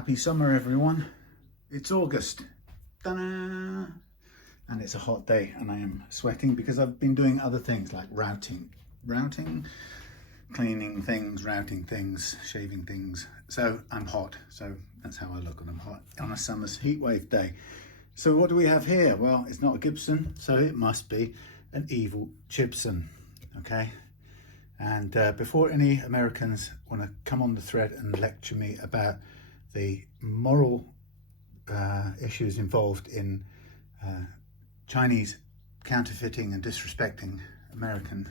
Happy summer, everyone. It's August. Ta-da! And it's a hot day and I am sweating because I've been doing other things like routing, cleaning things, routing things, shaving things. So I'm hot. So that's how I look when I'm hot on a summer's heat wave day. So what do we have here? Well, it's not a Gibson, so it must be an evil Chibson, okay? And before any Americans want to come on the thread and lecture me about the moral issues involved in Chinese counterfeiting and disrespecting American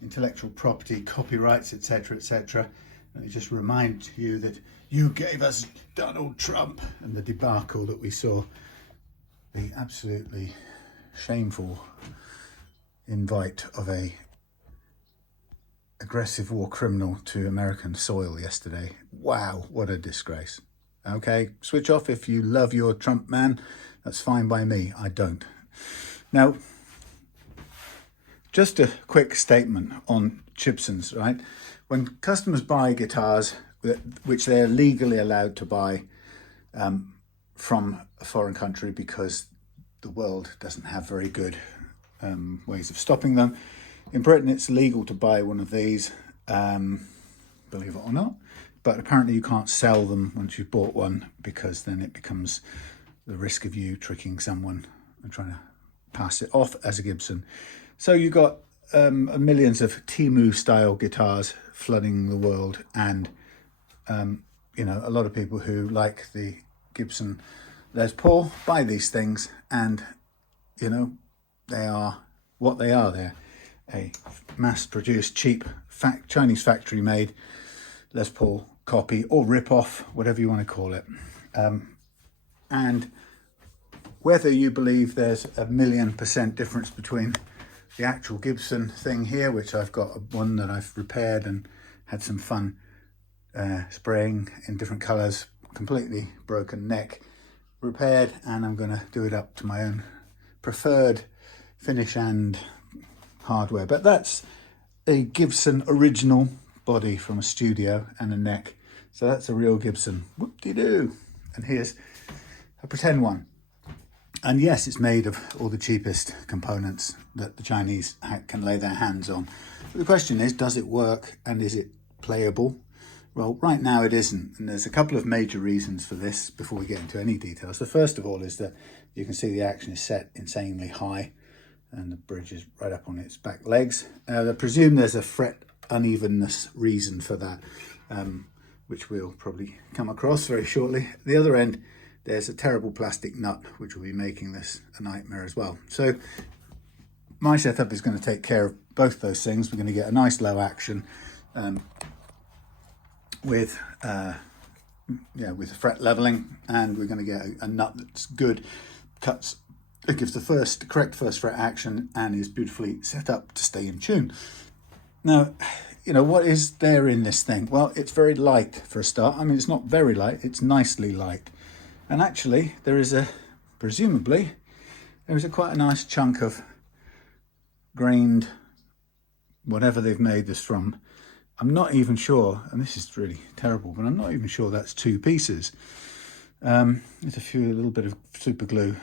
intellectual property, copyrights, etc., etc., let me just remind you that you gave us Donald Trump and the debacle that we saw, the absolutely shameful invite of a aggressive war criminal to American soil yesterday. Wow, what a disgrace. Okay, switch off if you love your Trump man. That's fine by me. I don't. Now, just a quick statement on Chibsons, right? When customers buy guitars, which they're legally allowed to buy from a foreign country because the world doesn't have very good ways of stopping them. In Britain, it's legal to buy one of these, believe it or not, but apparently you can't sell them once you've bought one because then it becomes the risk of you tricking someone and trying to pass it off as a Gibson. So you've got millions of Temu-style guitars flooding the world, and you know, a lot of people who like the Gibson Les Paul buy these things, and you know, they are what they are. They're a mass-produced, cheap, Chinese factory-made Les Paul copy or rip-off, whatever you want to call it. And whether you believe there's 1,000,000% difference between the actual Gibson thing here, which I've got one that I've repaired and had some fun spraying in different colours, completely broken neck, repaired, and I'm going to do it up to my own preferred finish and hardware. But that's a Gibson original body from a studio and a neck. So that's a real Gibson. Whoop-de-doo. And here's a pretend one. And yes, it's made of all the cheapest components that the Chinese can lay their hands on. But the question is, does it work and is it playable? Well, right now it isn't. And there's a couple of major reasons for this before we get into any details. The first of all is that you can see the action is set insanely high and the bridge is right up on its back legs. I presume there's a fret unevenness reason for that, which we'll probably come across very shortly. At the other end, there's a terrible plastic nut, which will be making this a nightmare as well. So my setup is going to take care of both those things. We're going to get a nice low action with fret leveling, and we're going to get a nut that's good, cuts. It gives the correct first fret action and is beautifully set up to stay in tune. Now, you know, what is there in this thing? Well, it's very light for a start. I mean, it's not very light, it's nicely light. And actually, presumably, there is quite a nice chunk of grained, whatever they've made this from. I'm not even sure, and this is really terrible, but I'm not even sure that's two pieces. There's a little bit of super glue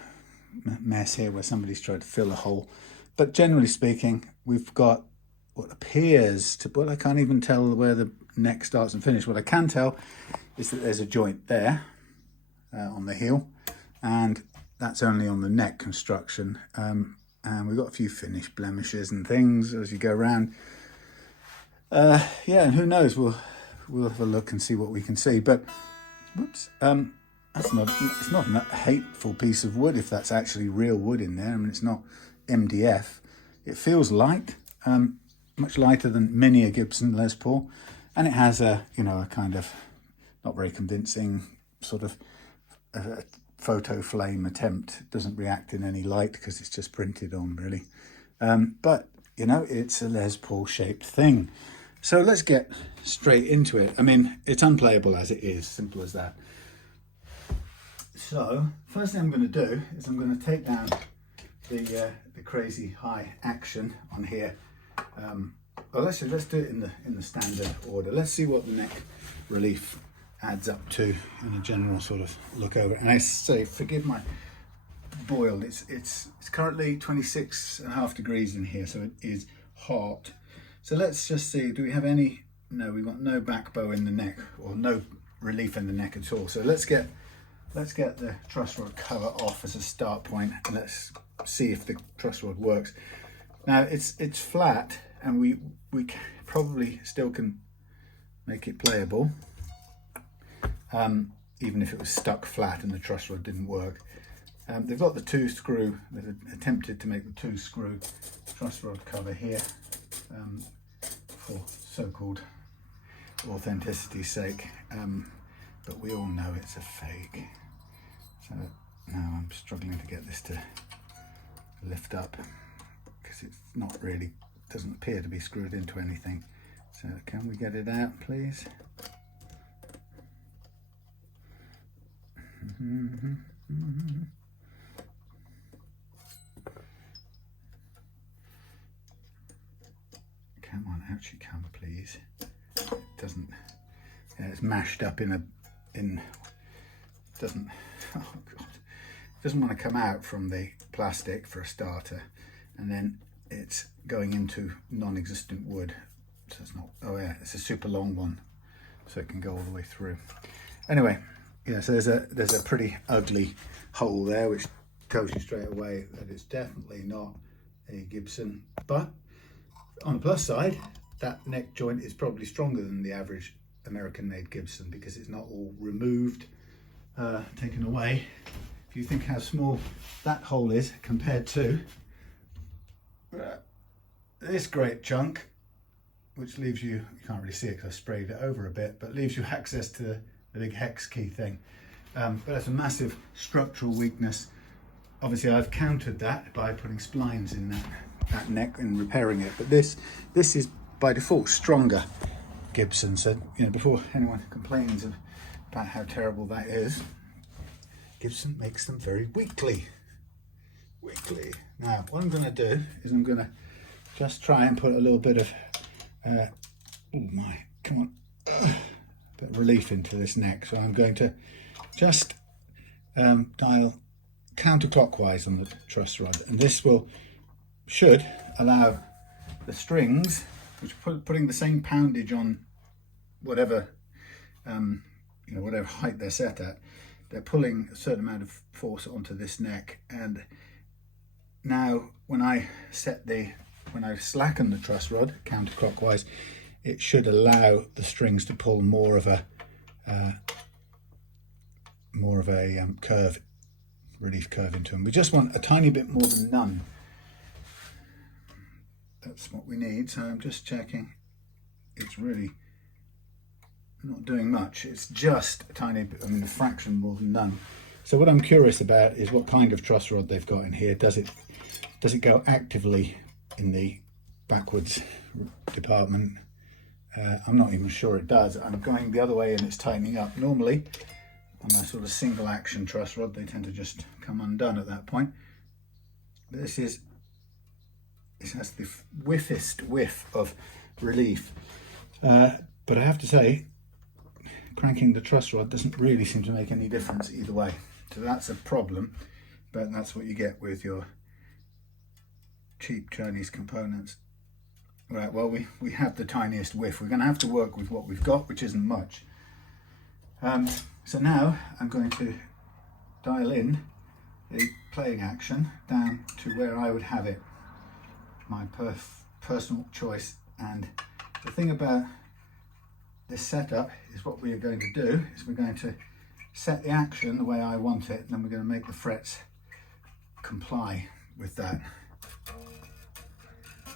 mess here where somebody's tried to fill a hole, but generally speaking, we've got what appears to, well, I can't even tell where the neck starts and finishes. What I can tell is that there's a joint there on the heel, and that's only on the neck construction, and we've got a few finish blemishes and things as you go around. Yeah, and who knows, we'll have a look and see what we can see. But whoops, it's not a hateful piece of wood if that's actually real wood in there. I mean, it's not MDF. It feels light, much lighter than many a Gibson Les Paul, and it has a kind of not very convincing sort of photo flame attempt. It doesn't react in any light because it's just printed on, really. But you know, it's a Les Paul shaped thing. So let's get straight into it. I mean, it's unplayable as it is, simple as that. So first thing I'm going to do is I'm going to take down the crazy high action on here. Well, let's do it in the standard order. Let's see what the neck relief adds up to, and a general sort of look over it. And I say, forgive my boiled, it's currently 26.5 degrees in here, so it is hot. So let's just see, do we have any, no, we've got no back bow in the neck, or no relief in the neck at all. So let's get the truss rod cover off as a start point, and let's see if the truss rod works. Now it's flat, and we probably still can make it playable, even if it was stuck flat and the truss rod didn't work. They've got the 2-screw, they've attempted to make the 2-screw truss rod cover here for so-called authenticity's sake, but we all know it's a fake. So now I'm struggling to get this to lift up because it's not really, doesn't appear to be screwed into anything. So can we get it out, please? Come on, out you come, please. It doesn't, yeah, it's mashed up doesn't, oh God, it doesn't want to come out from the plastic for a starter, and then it's going into non-existent wood, so it's not, oh yeah, it's a super long one, so it can go all the way through. Anyway, yeah, so there's a pretty ugly hole there, which tells you straight away that it's definitely not a Gibson. But on the plus side, that neck joint is probably stronger than the average American-made Gibson, because it's not all removed, taken away. If you think how small that hole is compared to this great chunk, which leaves you can't really see it because I sprayed it over a bit, but leaves you access to the big hex key thing. But that's a massive structural weakness. Obviously I've countered that by putting splines in that neck and repairing it, but this is by default stronger Gibson. So, you know, before anyone complains about how terrible that is, Gibson makes them very weakly. Now what I'm going to do is I'm going to just try and put a little bit of oh my, come on, bit of relief into this neck. So I'm going to just dial counterclockwise on the truss rod, and this should allow the strings, which putting the same poundage on whatever whatever height they're set at, they're pulling a certain amount of force onto this neck. And now when I slacken the truss rod counterclockwise, it should allow the strings to pull more of a curve, relief curve into them. We just want a tiny bit more than none. That's what we need. So I'm just checking. It's really not doing much. It's just a tiny bit, a fraction more than none. So what I'm curious about is what kind of truss rod they've got in here. Does it go actively in the backwards department? I'm not even sure it does. I'm going the other way and it's tightening up. Normally on a sort of single action truss rod, they tend to just come undone at that point. But this has the whiffest whiff of relief. But I have to say, cranking the truss rod doesn't really seem to make any difference either way. So that's a problem, but that's what you get with your cheap Chinese components. Right, well, we have the tiniest whiff. We're going to have to work with what we've got, which isn't much. So now I'm going to dial in the playing action down to where I would have it, my personal choice. And the thing about this setup is what we are going to do is we're going to set the action the way I want it, and then we're going to make the frets comply with that.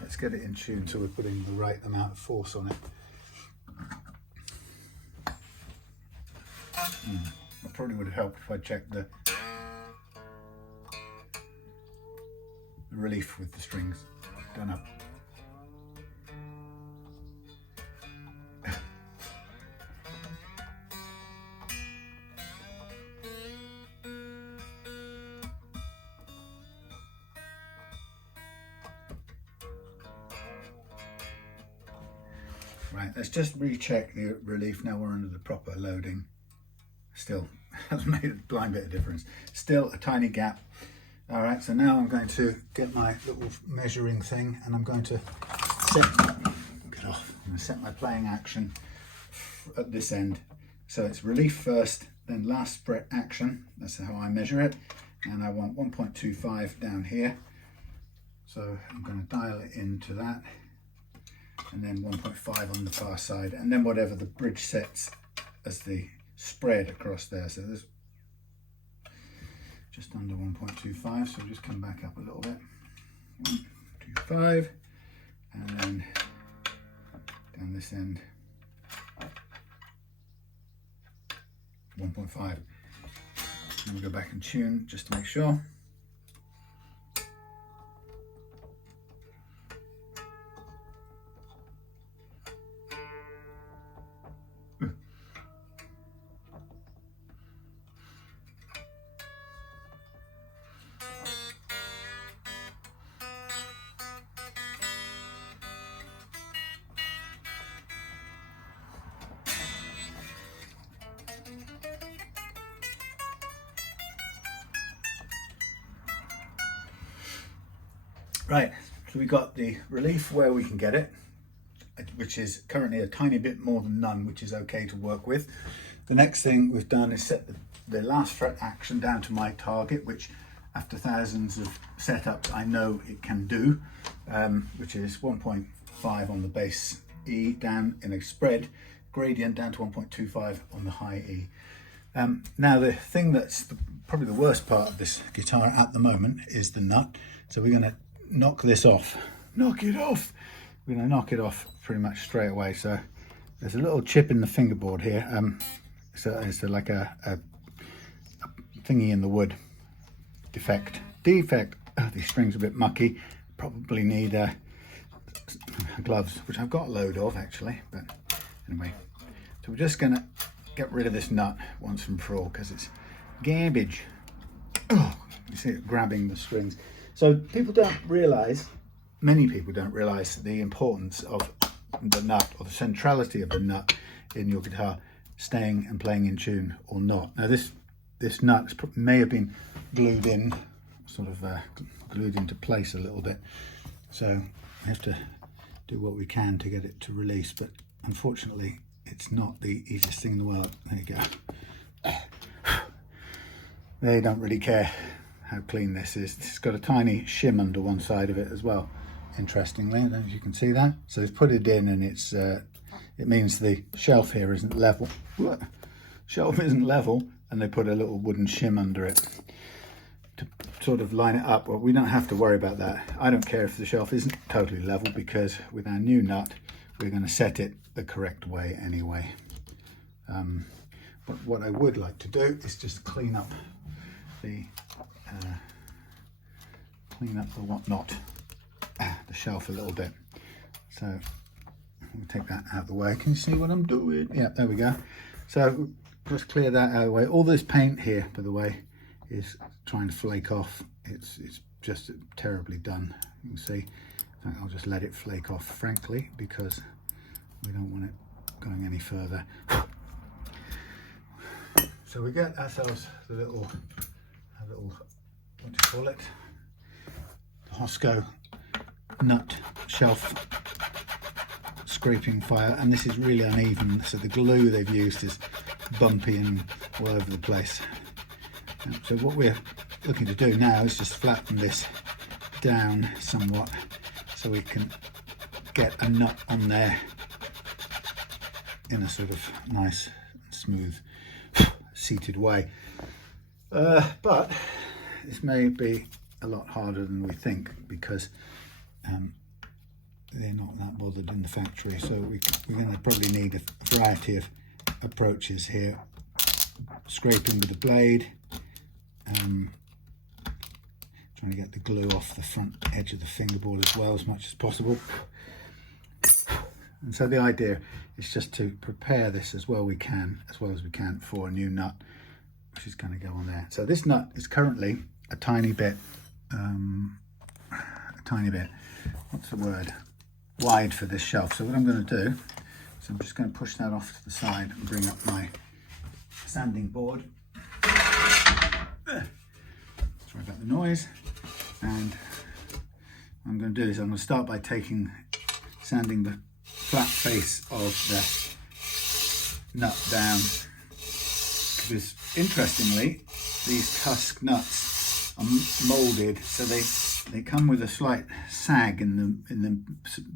Let's get it in tune so we're putting the right amount of force on it. It probably would have helped if I checked the relief with the strings. Don't know. Right, let's just recheck the relief now we're under the proper loading. still has made a blind bit of difference. Still a tiny gap. All right, so now I'm going to get my little measuring thing, and I'm going to set my playing action at this end. So it's relief first, then last fret action. That's how I measure it. And I want 1.25 down here. So I'm going to dial it into that. And then 1.5 on the far side. And then whatever the bridge sets as the spread across there. So there's just under 1.25. So just come back up a little bit. 1.25. And then down this end. 1.5. And we'll go back and tune just to make sure. Right, so we got the relief where we can get it, which is currently a tiny bit more than none, which is okay to work with. The next thing we've done is set the last fret action down to my target, which after thousands of setups I know it can do, which is 1.5 on the bass E down in a spread gradient down to 1.25 on the high E. Now the thing that's probably the worst part of this guitar at the moment is the nut. So we're going to knock this off. Knock it off! We're going to knock it off pretty much straight away. So there's a little chip in the fingerboard here. So it's like a thingy in the wood. Defect. Oh, these strings are a bit mucky. Probably need gloves, which I've got a load of actually. But anyway, so we're just going to get rid of this nut once and for all because it's garbage. Oh, you see it grabbing the strings. So people don't realise, many people don't realise the importance of the nut or the centrality of the nut in your guitar staying and playing in tune or not. Now this nut may have been glued in, sort of glued into place a little bit. So we have to do what we can to get it to release, but unfortunately it's not the easiest thing in the world. There you go. They don't really care how clean this is. It's got a tiny shim under one side of it as well, interestingly. I don't know if you can see that. So it's put it in, and it's it means the shelf here isn't level. Shelf isn't level, and they put a little wooden shim under it to sort of line it up. Well, we don't have to worry about that. I don't care if the shelf isn't totally level, because with our new nut we're going to set it the correct way anyway. But what I would like to do is just clean up the whatnot, the shelf a little bit. So we'll take that out of the way. Can you see what I'm doing? Yeah, there we go. So just clear that out of the way. All this paint here, by the way, is trying to flake off. It's just terribly done. You can see. In fact, I'll just let it flake off, frankly, because we don't want it going any further. So we get ourselves the little what do you call it? The Hosco nut shelf scraping file, and this is really uneven, so the glue they've used is bumpy and all over the place. So what we're looking to do now is just flatten this down somewhat so we can get a nut on there in a sort of nice, smooth, seated way. But this may be a lot harder than we think, because they're not that bothered in the factory. So we're going to probably need a variety of approaches here. Scraping with the blade, trying to get the glue off the front edge of the fingerboard as well as much as possible. And so the idea is just to prepare this as well as we can for a new nut, which is going to go on there. So this nut is currently a tiny bit, what's the word, wide for this shelf. So what I'm going to do is I'm just going to push that off to the side and bring up my sanding board. Sorry about the noise. And what I'm going to do is I'm going to start by sanding the flat face of the nut down, because interestingly these tusk nuts are moulded so they come with a slight sag in the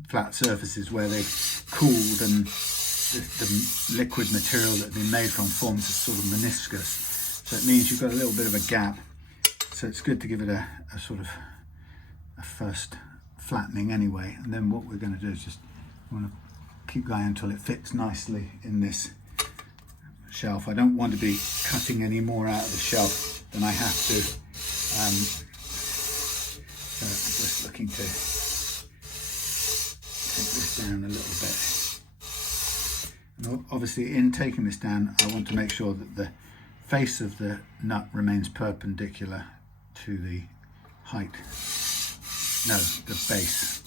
flat surfaces where they've cooled, and the liquid material that they've been made from forms a sort of meniscus, so it means you've got a little bit of a gap, so it's good to give it a sort of a first flattening anyway. And then what we're going to do is just want to keep going until it fits nicely in this shelf. I don't want to be cutting any more out of the shelf than I have to. So I'm just looking to take this down a little bit. And obviously in taking this down, I want to make sure that the face of the nut remains perpendicular to the height. No, the base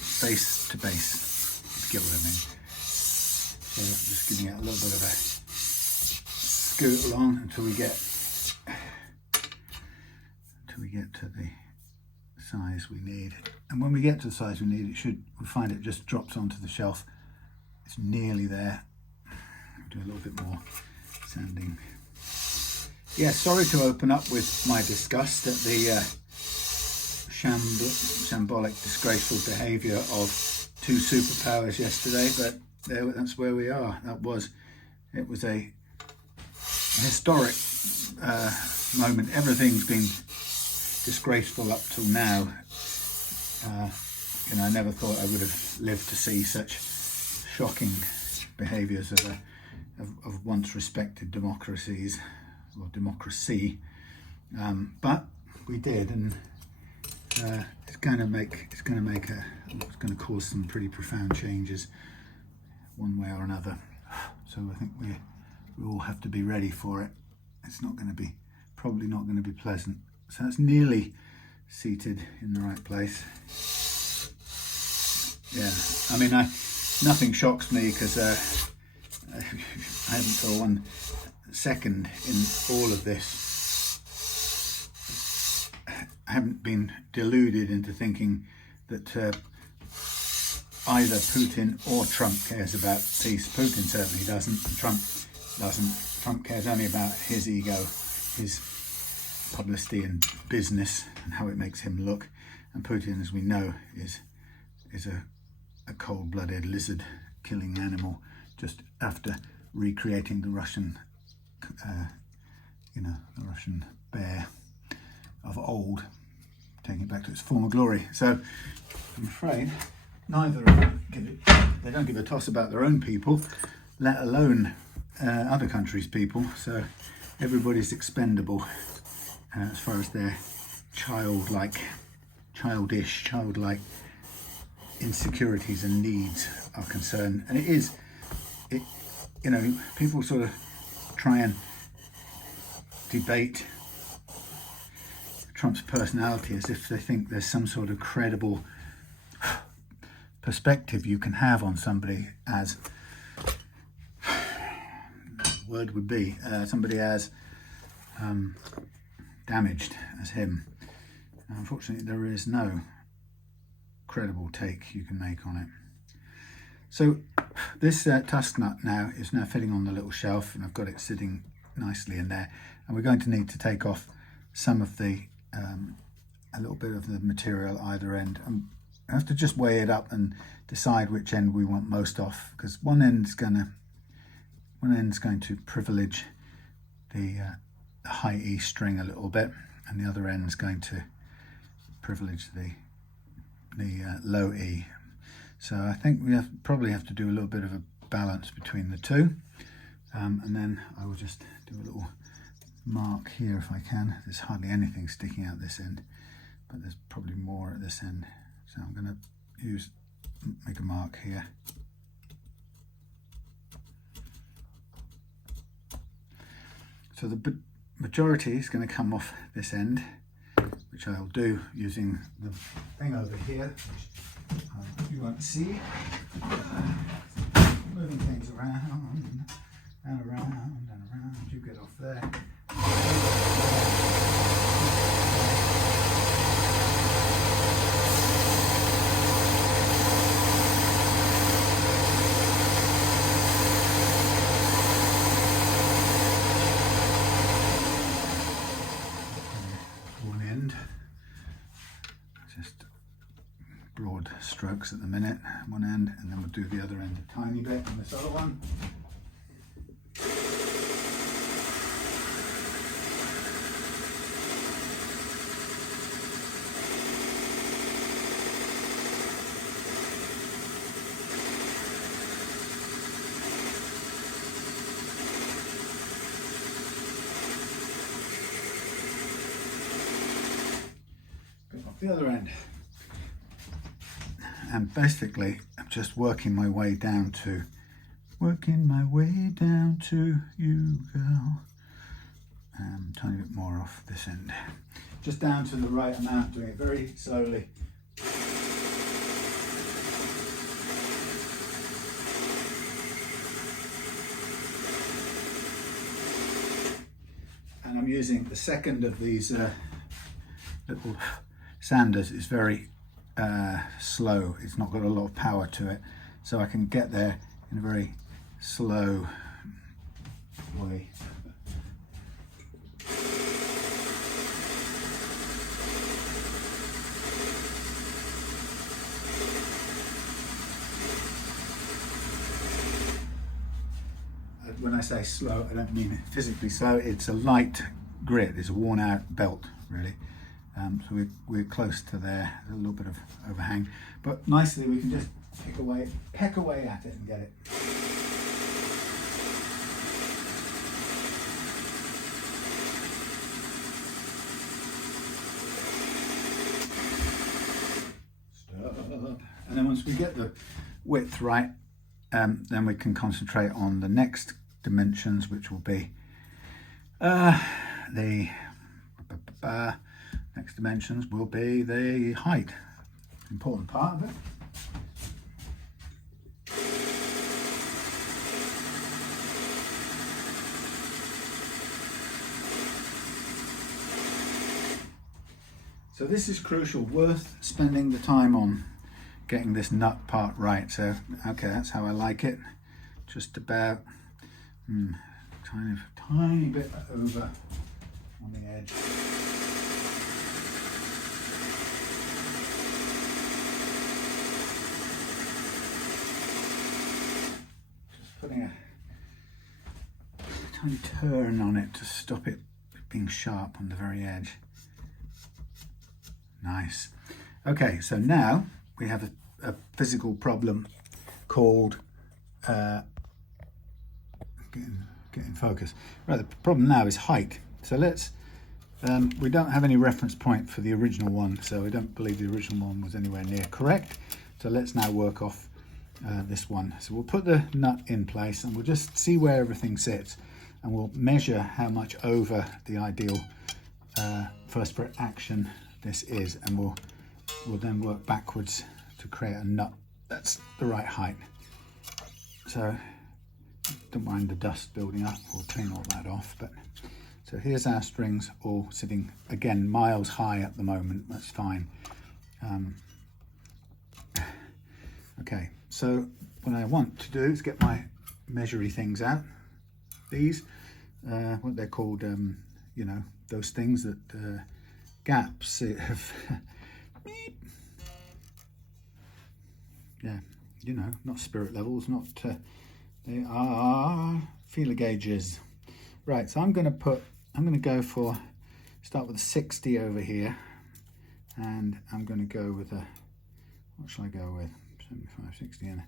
to base, if you get what I mean. So I'm just giving it a little bit of a scoot along until we get to the size we need. And when we get to the size we need, we find it just drops onto the shelf. It's nearly there. Do a little bit more sanding. Yeah, sorry to open up with my disgust at the shambolic, disgraceful behaviour of two superpowers yesterday, but that's where we are. It was a historic moment. Everything's been disgraceful up till now. I never thought I would have lived to see such shocking behaviours of once respected democracies, or democracy, but we did, and it's going to cause some pretty profound changes one way or another. So I think we all have to be ready for it. It's probably not going to be pleasant. So that's nearly seated in the right place. Yeah, I mean, nothing shocks me, because I haven't for 1 second in all of this, I haven't been deluded into thinking that either Putin or Trump cares about peace. Putin certainly doesn't, and Trump doesn't. Trump cares only about his ego, his publicity and business, and how it makes him look. And Putin, as we know, is a cold-blooded lizard-killing animal, just after recreating the Russian, the Russian bear of old, taking it back to its former glory. So I'm afraid neither of them they don't give a toss about their own people, let alone other countries' people. So everybody's expendable as far as their childlike insecurities and needs are concerned. And people sort of try and debate Trump's personality as if they think there's some sort of credible perspective you can have on somebody as word would be somebody as damaged as him. Unfortunately, there is no credible take you can make on it. So this tusk nut now is fitting on the little shelf, and I've got it sitting nicely in there, and we're going to need to take off some of the a little bit of the material either end. I have to just weigh it up and decide which end we want most off, because one end's going to privilege the high E string a little bit, and the other end's going to privilege the low E. So I think we probably have to do a little bit of a balance between the two, and then I will just do a little mark here if I can. There's hardly anything sticking out this end, but there's probably more at this end, so I'm going to make a mark here. So the majority is going to come off this end, which I'll do using the thing over here, which you won't see. Moving things around and around and around. You get off there. broad strokes at the minute, one end, and then we'll do the other end a tiny bit on this other one. The other end, and basically I'm just working my way down to you, girl. Tiny bit more off this end, just down to the right amount, doing it very slowly. And I'm using the second of these little sanders. Is very slow, it's not got a lot of power to it, so I can get there in a very slow way. When I say slow, I don't mean physically slow, it's a light grit, it's a worn out belt really. So we're close to there, a little bit of overhang, but nicely we can just peck away at it and get it. Stop. And then once we get the width right, then we can concentrate on the next dimensions, which will be next dimensions will be the height, important part of it. So this is crucial, worth spending the time on getting this nut part right. So okay, that's how I like it, just about tiny bit over on the edge. Putting a tiny turn on it to stop it being sharp on the very edge. Nice. Okay, so now we have a physical problem called get in focus. Right, the problem now is height. So let's we don't have any reference point for the original one, so I don't believe the original one was anywhere near correct. So let's now work off this one. So we'll put the nut in place and we'll just see where everything sits, and we'll measure how much over the ideal first foot action this is, and we'll then work backwards to create a nut that's the right height. So don't mind the dust building up, we'll clean all that off. But so here's our strings all sitting again miles high at the moment, that's fine. Okay, so what I want to do is get my measury things out. These, what they're called, you know, those things that gaps have, yeah, you know, not spirit levels, not, they are feeler gauges. Right, so I'm going to go for, start with a 60 over here, and I'm going to go with a, what shall I go with? 75, 60, and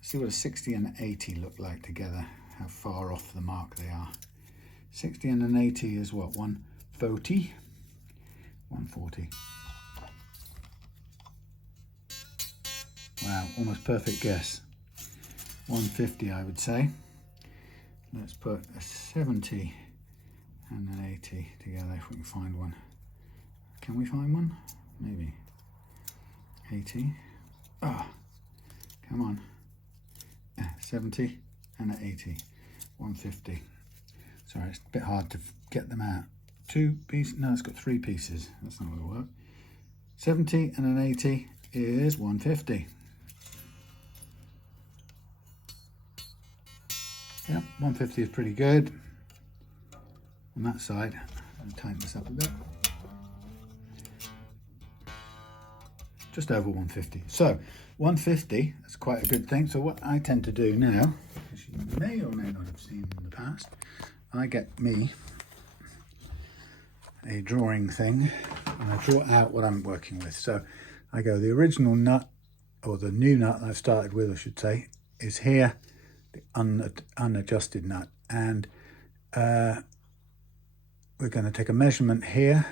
see what a 60 and an 80 look like together, how far off the mark they are. 60 and an 80 is what, 140? 140. Wow, almost perfect guess. 150 I would say. Let's put a 70 and an 80 together if we can find one. Can we find one? Maybe. 80. Ah, come on. 70 and an 80. 150. Sorry, it's a bit hard to get them out. 2 pieces, no, it's got 3 pieces. That's not going to work. 70 and an 80 is 150. Yep, 150 is pretty good. On that side, I'll tighten this up a bit. just over 150. So 150, that's quite a good thing. So what I tend to do now, as you may or may not have seen in the past, I get me a drawing thing and I draw out what I'm working with. So I go, the original nut, or the new nut I've started with, I should say, is here, the unadjusted nut. And we're going to take a measurement here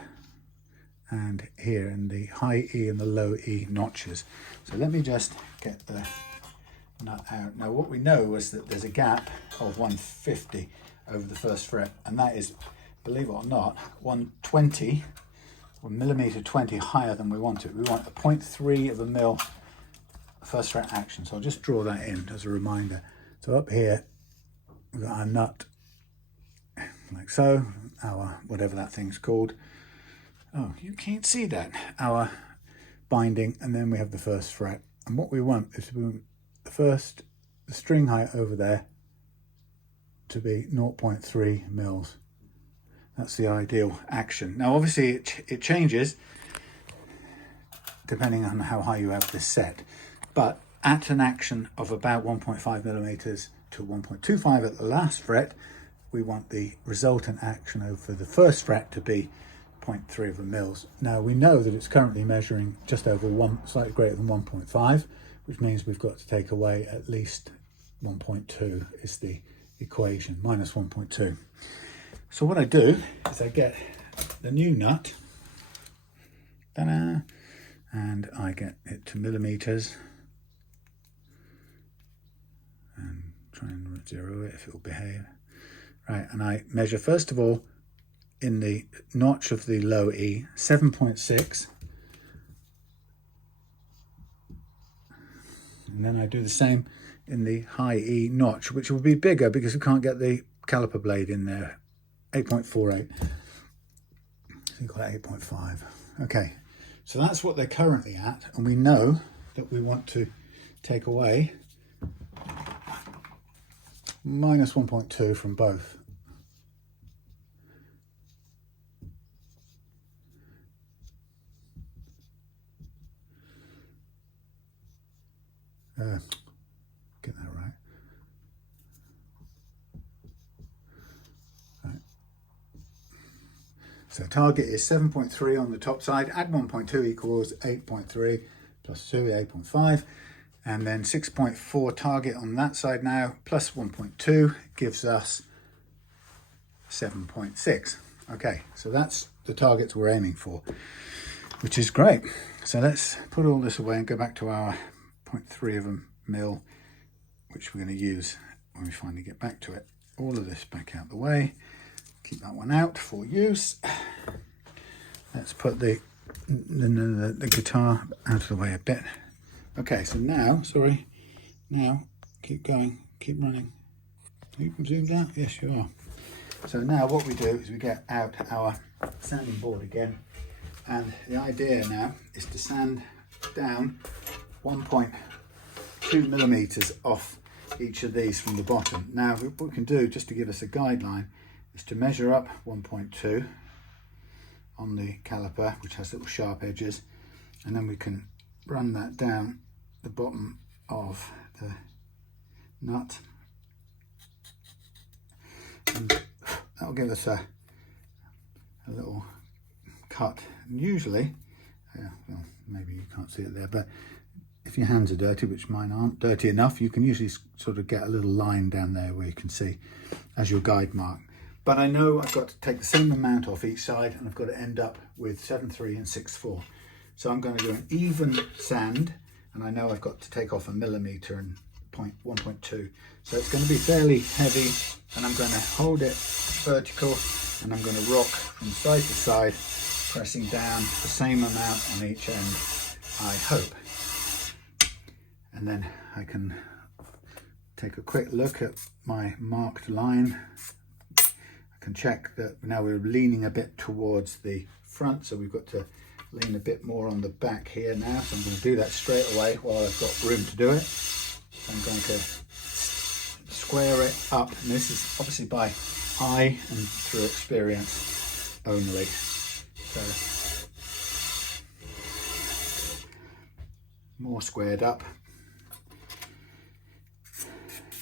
and here in the high E and the low E notches. So let me just get the nut out. Now what we know is that there's a gap of 150 over the first fret, and that is, believe it or not, 120 or millimeter 20 higher than we want it. We want a 0.3 of a mil first fret action. So I'll just draw that in as a reminder. So up here we've got our nut like so, our whatever that thing's called. Oh, you can't see that. Our binding, and then we have the first fret. And what we want is the string height over there to be 0.3 mils. That's the ideal action. Now obviously it changes depending on how high you have this set, but at an action of about 1.5 millimeters to 1.25 at the last fret, we want the resultant action over the first fret to be 0.3 of a mils. Now we know that it's currently measuring just over slightly greater than 1.5, which means we've got to take away at least 1.2 is the equation, minus 1.2. So what I do is I get the new nut, ta-da, and I get it to millimeters and try and zero it if it will behave. Right, and I measure first of all in the notch of the low E, 7.6. And then I do the same in the high E notch, which will be bigger because we can't get the caliper blade in there. 8.48. So you got 8.5. Okay, so that's what they're currently at, and we know that we want to take away minus 1.2 from both. Get that right. So target is 7.3 on the top side, add 1.2 equals 8.3 plus 2, 8.5, and then 6.4 target on that side now, plus 1.2 gives us 7.6. Okay, so that's the targets we're aiming for, which is great. So let's put all this away and go back to our 0.3 of a mil, which we're going to use when we finally get back to it. All of this back out the way. Keep that one out for use. Let's put the guitar out of the way a bit. Okay, so now, now keep going, keep running. You can zoom down? Yes, you are. So now what we do is we get out our sanding board again, and the idea now is to sand down 1.2 millimeters off each of these from the bottom. Now what we can do, just to give us a guideline, is to measure up 1.2 on the caliper, which has little sharp edges, and then we can run that down the bottom of the nut, and that'll give us a little cut. And usually, well, maybe you can't see it there, but if your hands are dirty, which mine aren't dirty enough, you can usually sort of get a little line down there where you can see as your guide mark. But I know I've got to take the same amount off each side, and I've got to end up with 7.3 and 6.4. So I'm going to do an even sand, and I know I've got to take off a millimeter and 1.2. So it's going to be fairly heavy, and I'm going to hold it vertical, and I'm going to rock from side to side, pressing down the same amount on each end, I hope. And then I can take a quick look at my marked line. I can check that now we're leaning a bit towards the front, so we've got to lean a bit more on the back here now. So I'm going to do that straight away while I've got room to do it. So I'm going to square it up, and this is obviously by eye and through experience only. So more squared up.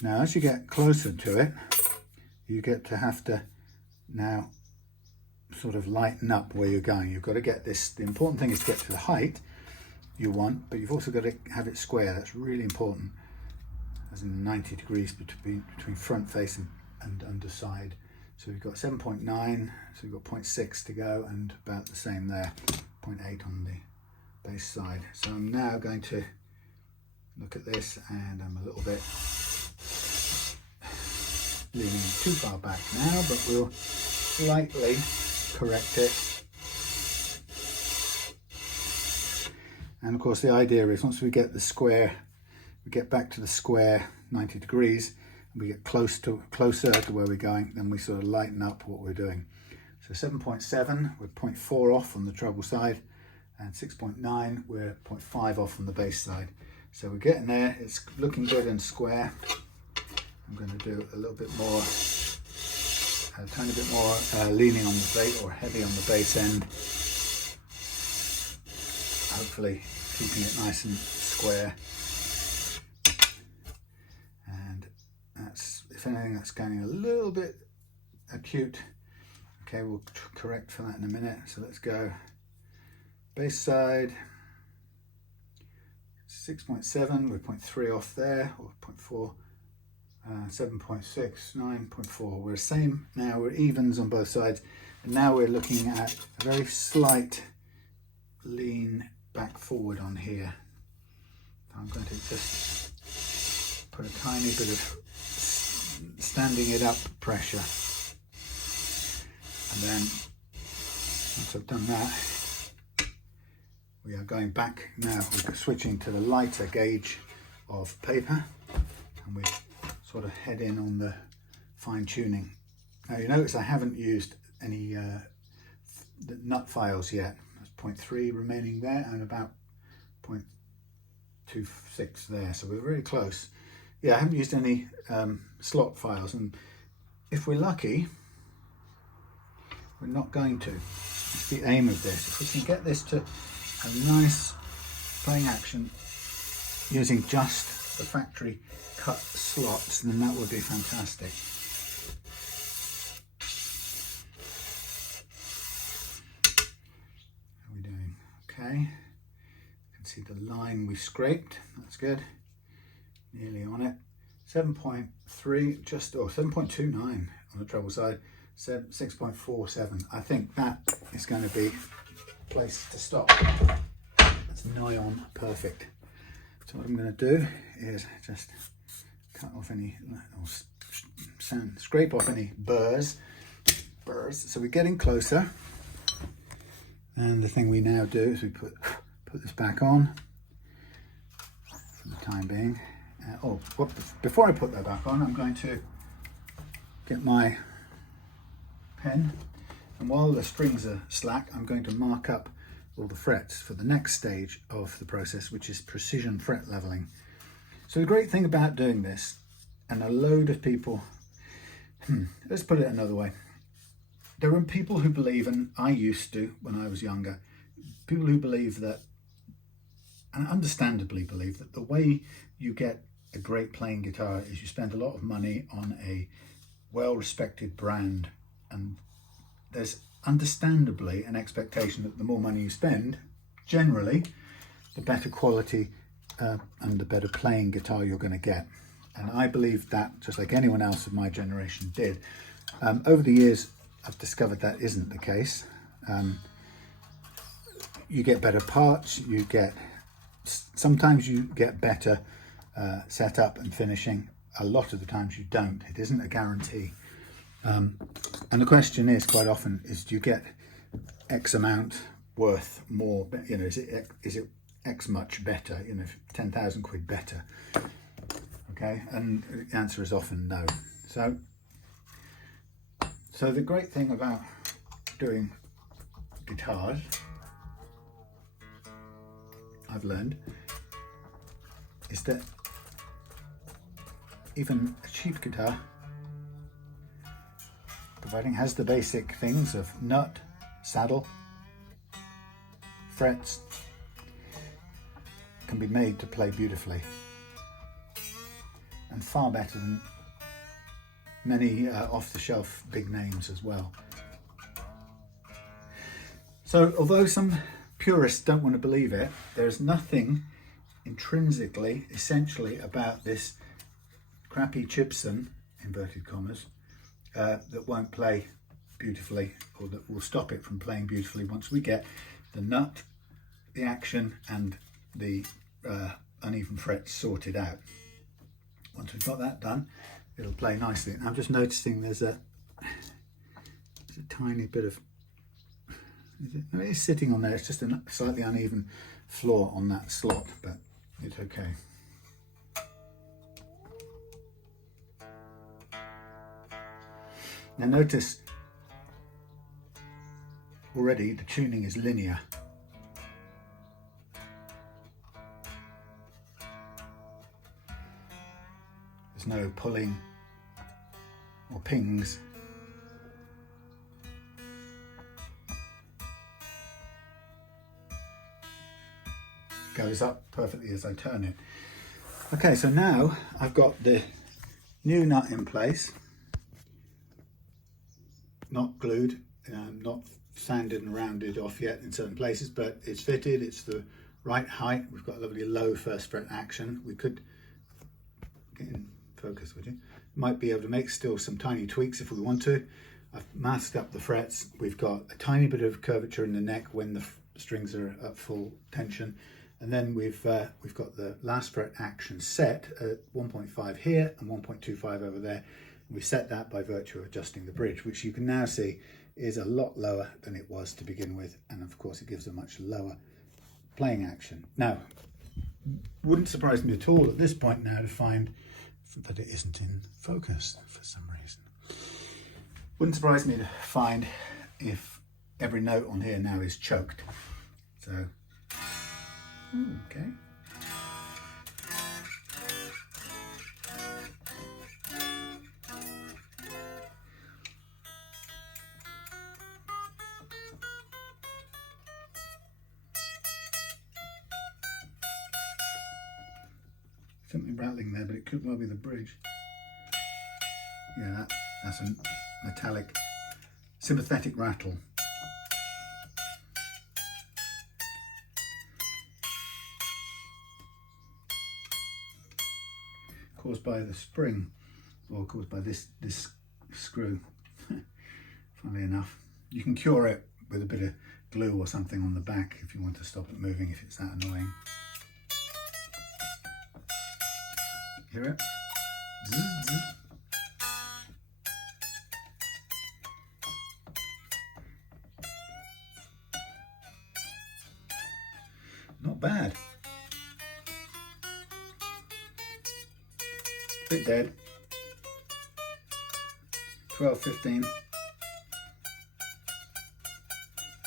Now as you get closer to it, you get to have to now sort of lighten up where you're going. You've got to get this, the important thing is to get to the height you want, but you've also got to have it square. That's really important, as in 90 degrees between front face and underside. So we've got 7.9, so we've got 0.6 to go, and about the same there, 0.8 on the bass side. So I'm now going to look at this, and I'm a little bit leaning too far back now, but we'll slightly correct it. And of course the idea is once we get the square, we get back to the square 90 degrees, and we get closer to where we're going, then we sort of lighten up what we're doing. So 7.7, we're 0.4 off on the treble side, and 6.9, we're 0.5 off on the bass side. So we're getting there, it's looking good and square. I'm going to do a little bit more, a tiny bit more leaning on the bass, or heavy on the bass end. Hopefully keeping it nice and square. And that's, if anything, that's getting a little bit acute. Okay, we'll correct for that in a minute. So let's go bass side, 6.7, we're 0.3 off there, or 0.4. 7.6, 9.4. We're same now, we're evens on both sides, and now we're looking at a very slight lean back forward on here. I'm going to just put a tiny bit of standing it up pressure, and then once I've done that, we are going back now. We're switching to the lighter gauge of paper, and we sort of head in on the fine tuning. Now you notice I haven't used any nut files yet. There's 0.3 remaining there, and about 0.26 there, so we're very close. Yeah, I haven't used any slot files, and if we're lucky, we're not going to. That's the aim of this. If we can get this to a nice playing action using just the factory cut slots, then that would be fantastic. How are we doing? Okay. You can see the line we scraped. That's good. Nearly on it. 7.3, just, or 7.29 on the treble side. 6.47. I think that is going to be a place to stop. That's nigh on perfect. So what I'm going to do is just cut off any, or scrape off any burrs. So we're getting closer, and the thing we now do is we put this back on for the time being. Before I put that back on, I'm going to get my pen, and while the strings are slack, I'm going to mark up all the frets for the next stage of the process, which is precision fret leveling. So the great thing about doing this, and a load of people, let's put it another way. There are people who believe, and I used to when I was younger, people who believe that, and understandably believe, that the way you get a great playing guitar is you spend a lot of money on a well-respected brand, and there's understandably an expectation that the more money you spend, generally, the better quality and the better playing guitar you're going to get. And I believe that, just like anyone else of my generation did. Over the years, I've discovered that isn't the case. You get better parts, sometimes you get better setup and finishing. A lot of the times you don't. It isn't a guarantee. And the question is, quite often, is do you get X amount worth more? You know, is it X much better? You know, 10,000 quid better. Okay, and the answer is often no. So the great thing about doing guitars, I've learned, is that even a cheap guitar, providing has the basic things of nut, saddle, frets, can be made to play beautifully, and far better than many off-the-shelf big names as well. So although some purists don't want to believe it, there's nothing intrinsically, essentially, about this crappy Chibson, inverted commas, that won't play beautifully, or that will stop it from playing beautifully once we get the nut, the action and the uneven frets sorted out. Once we've got that done, it'll play nicely. And I'm just noticing there's a tiny bit of, it is sitting on there, it's just a slightly uneven floor on that slot, but it's okay. Now notice already the tuning is linear. There's no pulling or pings. Goes up perfectly as I turn it. Okay, so now I've got the new nut in place, not glued, not sanded and rounded off yet in certain places, but it's fitted, it's the right height. We've got a lovely low first fret action. We could get in focus, would you? Might be able to make still some tiny tweaks if we want to. I've masked up the frets. We've got a tiny bit of curvature in the neck when the strings are at full tension. And then we've got the last fret action set at 1.5 here and 1.25 over there. We set that by virtue of adjusting the bridge, which you can now see is a lot lower than it was to begin with. And of course it gives a much lower playing action. Now, wouldn't surprise me at all at this point now to find that it isn't in focus for some reason. Wouldn't surprise me to find if every note on here now is choked. So, okay. Something rattling there, but it could well be the bridge. Yeah, that's a metallic, sympathetic rattle. Caused by the spring, or caused by this screw. Funnily enough, you can cure it with a bit of glue or something on the back if you want to stop it moving, if it's that annoying. Hear it? Zzz, zzz. Not bad. Bit dead. 12, 15,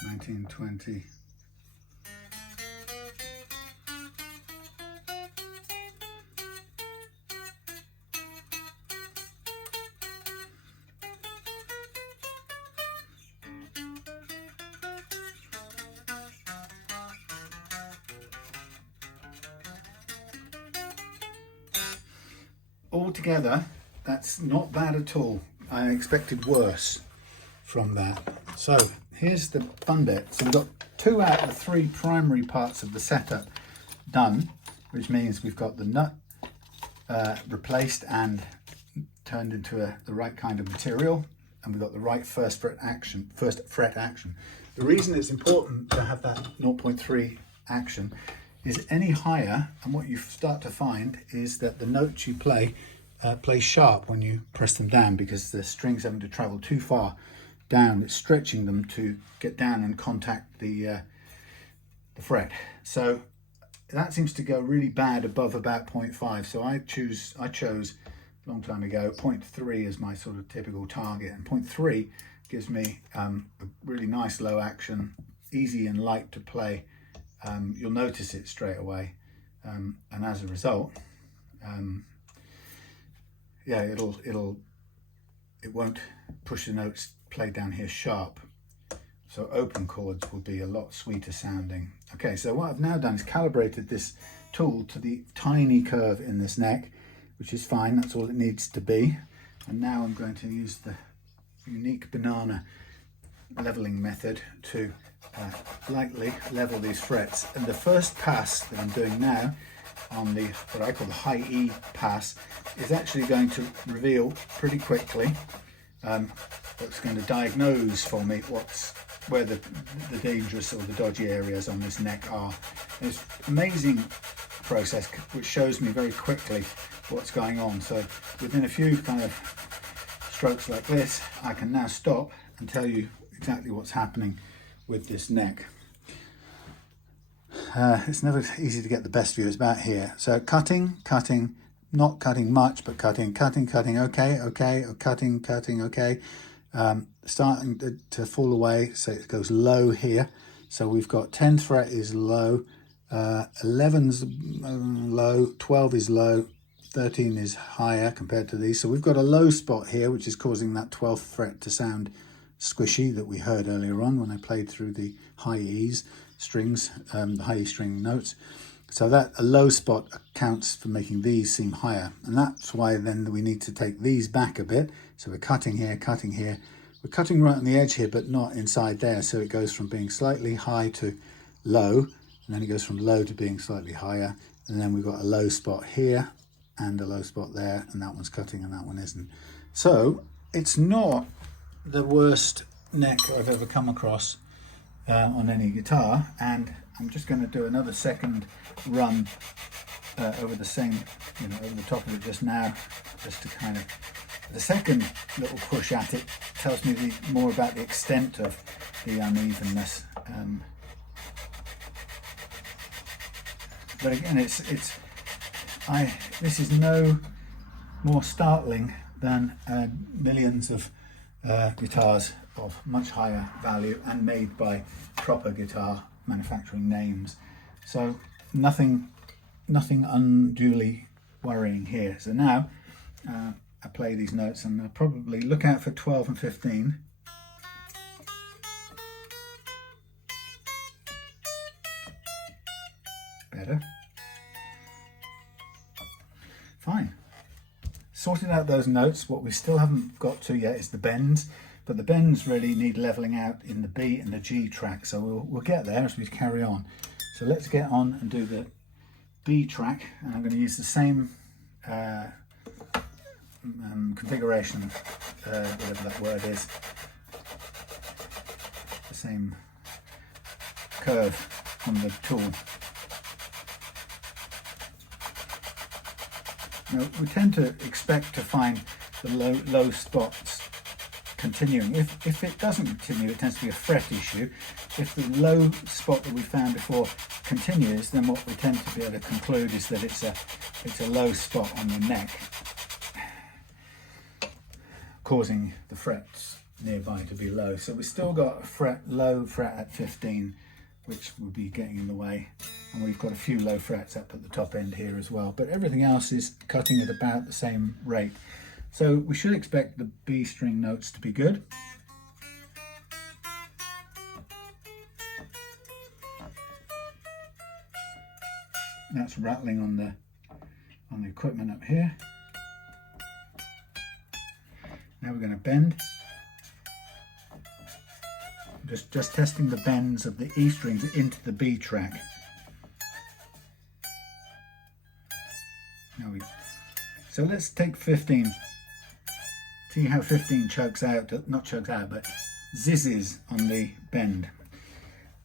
19, 20. Altogether, that's not bad at all. I expected worse from that. So here's the fun bit. So we've got 2 out of the 3 primary parts of the setup done, which means we've got the nut replaced and turned into the right kind of material, and we've got the right first fret action. The reason it's important to have that 0.3 action is any higher, and what you start to find is that the notes you play sharp when you press them down, because the string's having to travel too far down. It's stretching them to get down and contact the fret. So that seems to go really bad above about 0.5. So I chose a long time ago 0.3 as my sort of typical target, and 0.3 gives me a really nice low action, easy and light to play. You'll notice it straight away, and as a result, yeah, it won't push the notes played down here sharp. So open chords will be a lot sweeter sounding. Okay, so what I've now done is calibrated this tool to the tiny curve in this neck, which is fine, that's all it needs to be. And now I'm going to use the unique banana leveling method to lightly level these frets. And the first pass that I'm doing now on the what I call the high E pass is actually going to reveal pretty quickly what's going to diagnose for me where the dangerous or the dodgy areas on this neck are. It's an amazing process which shows me very quickly what's going on. So within a few kind of strokes like this, I can now stop and tell you exactly what's happening with this neck. It's never easy to get the best view. It's about here. So cutting, not cutting much, but cutting, okay, cutting, okay. Starting to fall away, so it goes low here. So we've got 10th fret is low, 11's low, 12 is low, 13 is higher compared to these. So we've got a low spot here, which is causing that 12th fret to sound squishy that we heard earlier on when I played through the high E's strings, the high E string notes. So that a low spot accounts for making these seem higher. And that's why then we need to take these back a bit. So we're cutting here. We're cutting right on the edge here, but not inside there. So it goes from being slightly high to low, and then it goes from low to being slightly higher. And then we've got a low spot here and a low spot there, and that one's cutting and that one isn't. So it's not the worst neck I've ever come across on any guitar. And I'm just going to do another second run over the same, over the top of it just now, just to kind of, the second little push at it tells me more about the extent of the unevenness. But again, this is no more startling than millions of guitars of much higher value and made by proper guitar manufacturing names. So nothing unduly worrying here. So now I play these notes, and I'll probably look out for 12 and 15. Better. Fine. Sorted out those notes. What we still haven't got to yet is the bends, but the bends really need leveling out in the B and the G track, so we'll get there as we carry on. So let's get on and do the B track, and I'm going to use the same configuration, whatever that word is, the same curve on the tool. Now, we tend to expect to find the low spots continuing. If it doesn't continue, it tends to be a fret issue. If the low spot that we found before continues, then what we tend to be able to conclude is that it's a low spot on the neck, causing the frets nearby to be low. So we've still got a low fret at 15, which will be getting in the way, and we've got a few low frets up at the top end here as well, but everything else is cutting at about the same rate. So we should expect the B string notes to be good. That's rattling on the equipment up here. Now we're going to bend. Just testing the bends of the E strings into the B track. So let's take 15. See how 15 chokes out, not chokes out, but zizzes on the bend.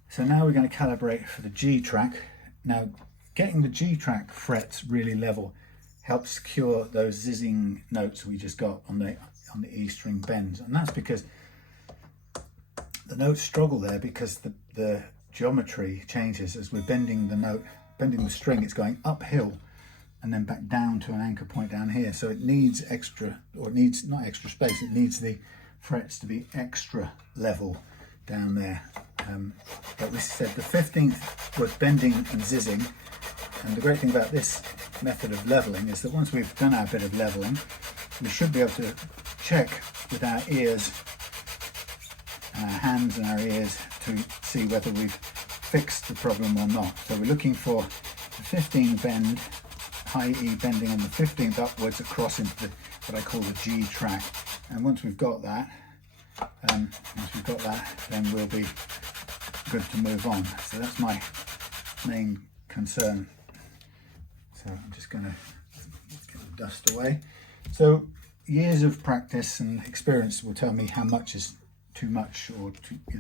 So now we're going to calibrate for the G track. Now, getting the G track frets really level helps cure those zizzing notes we just got on the E string bends, and that's because the notes struggle there because the geometry changes as we're bending the string. It's going uphill and then back down to an anchor point down here. So it needs not extra space, it needs the frets to be extra level down there. But we said the 15th was bending and zizzing. And the great thing about this method of leveling is that once we've done our bit of leveling, we should be able to check with our ears, our hands and our ears, to see whether we've fixed the problem or not. So we're looking for the 15 bend, high E bending on the 15th upwards across into the, what I call the G track. And once we've got that, then we'll be good to move on. So that's my main concern. So I'm just going to get the dust away. So years of practice and experience will tell me how much is too much, or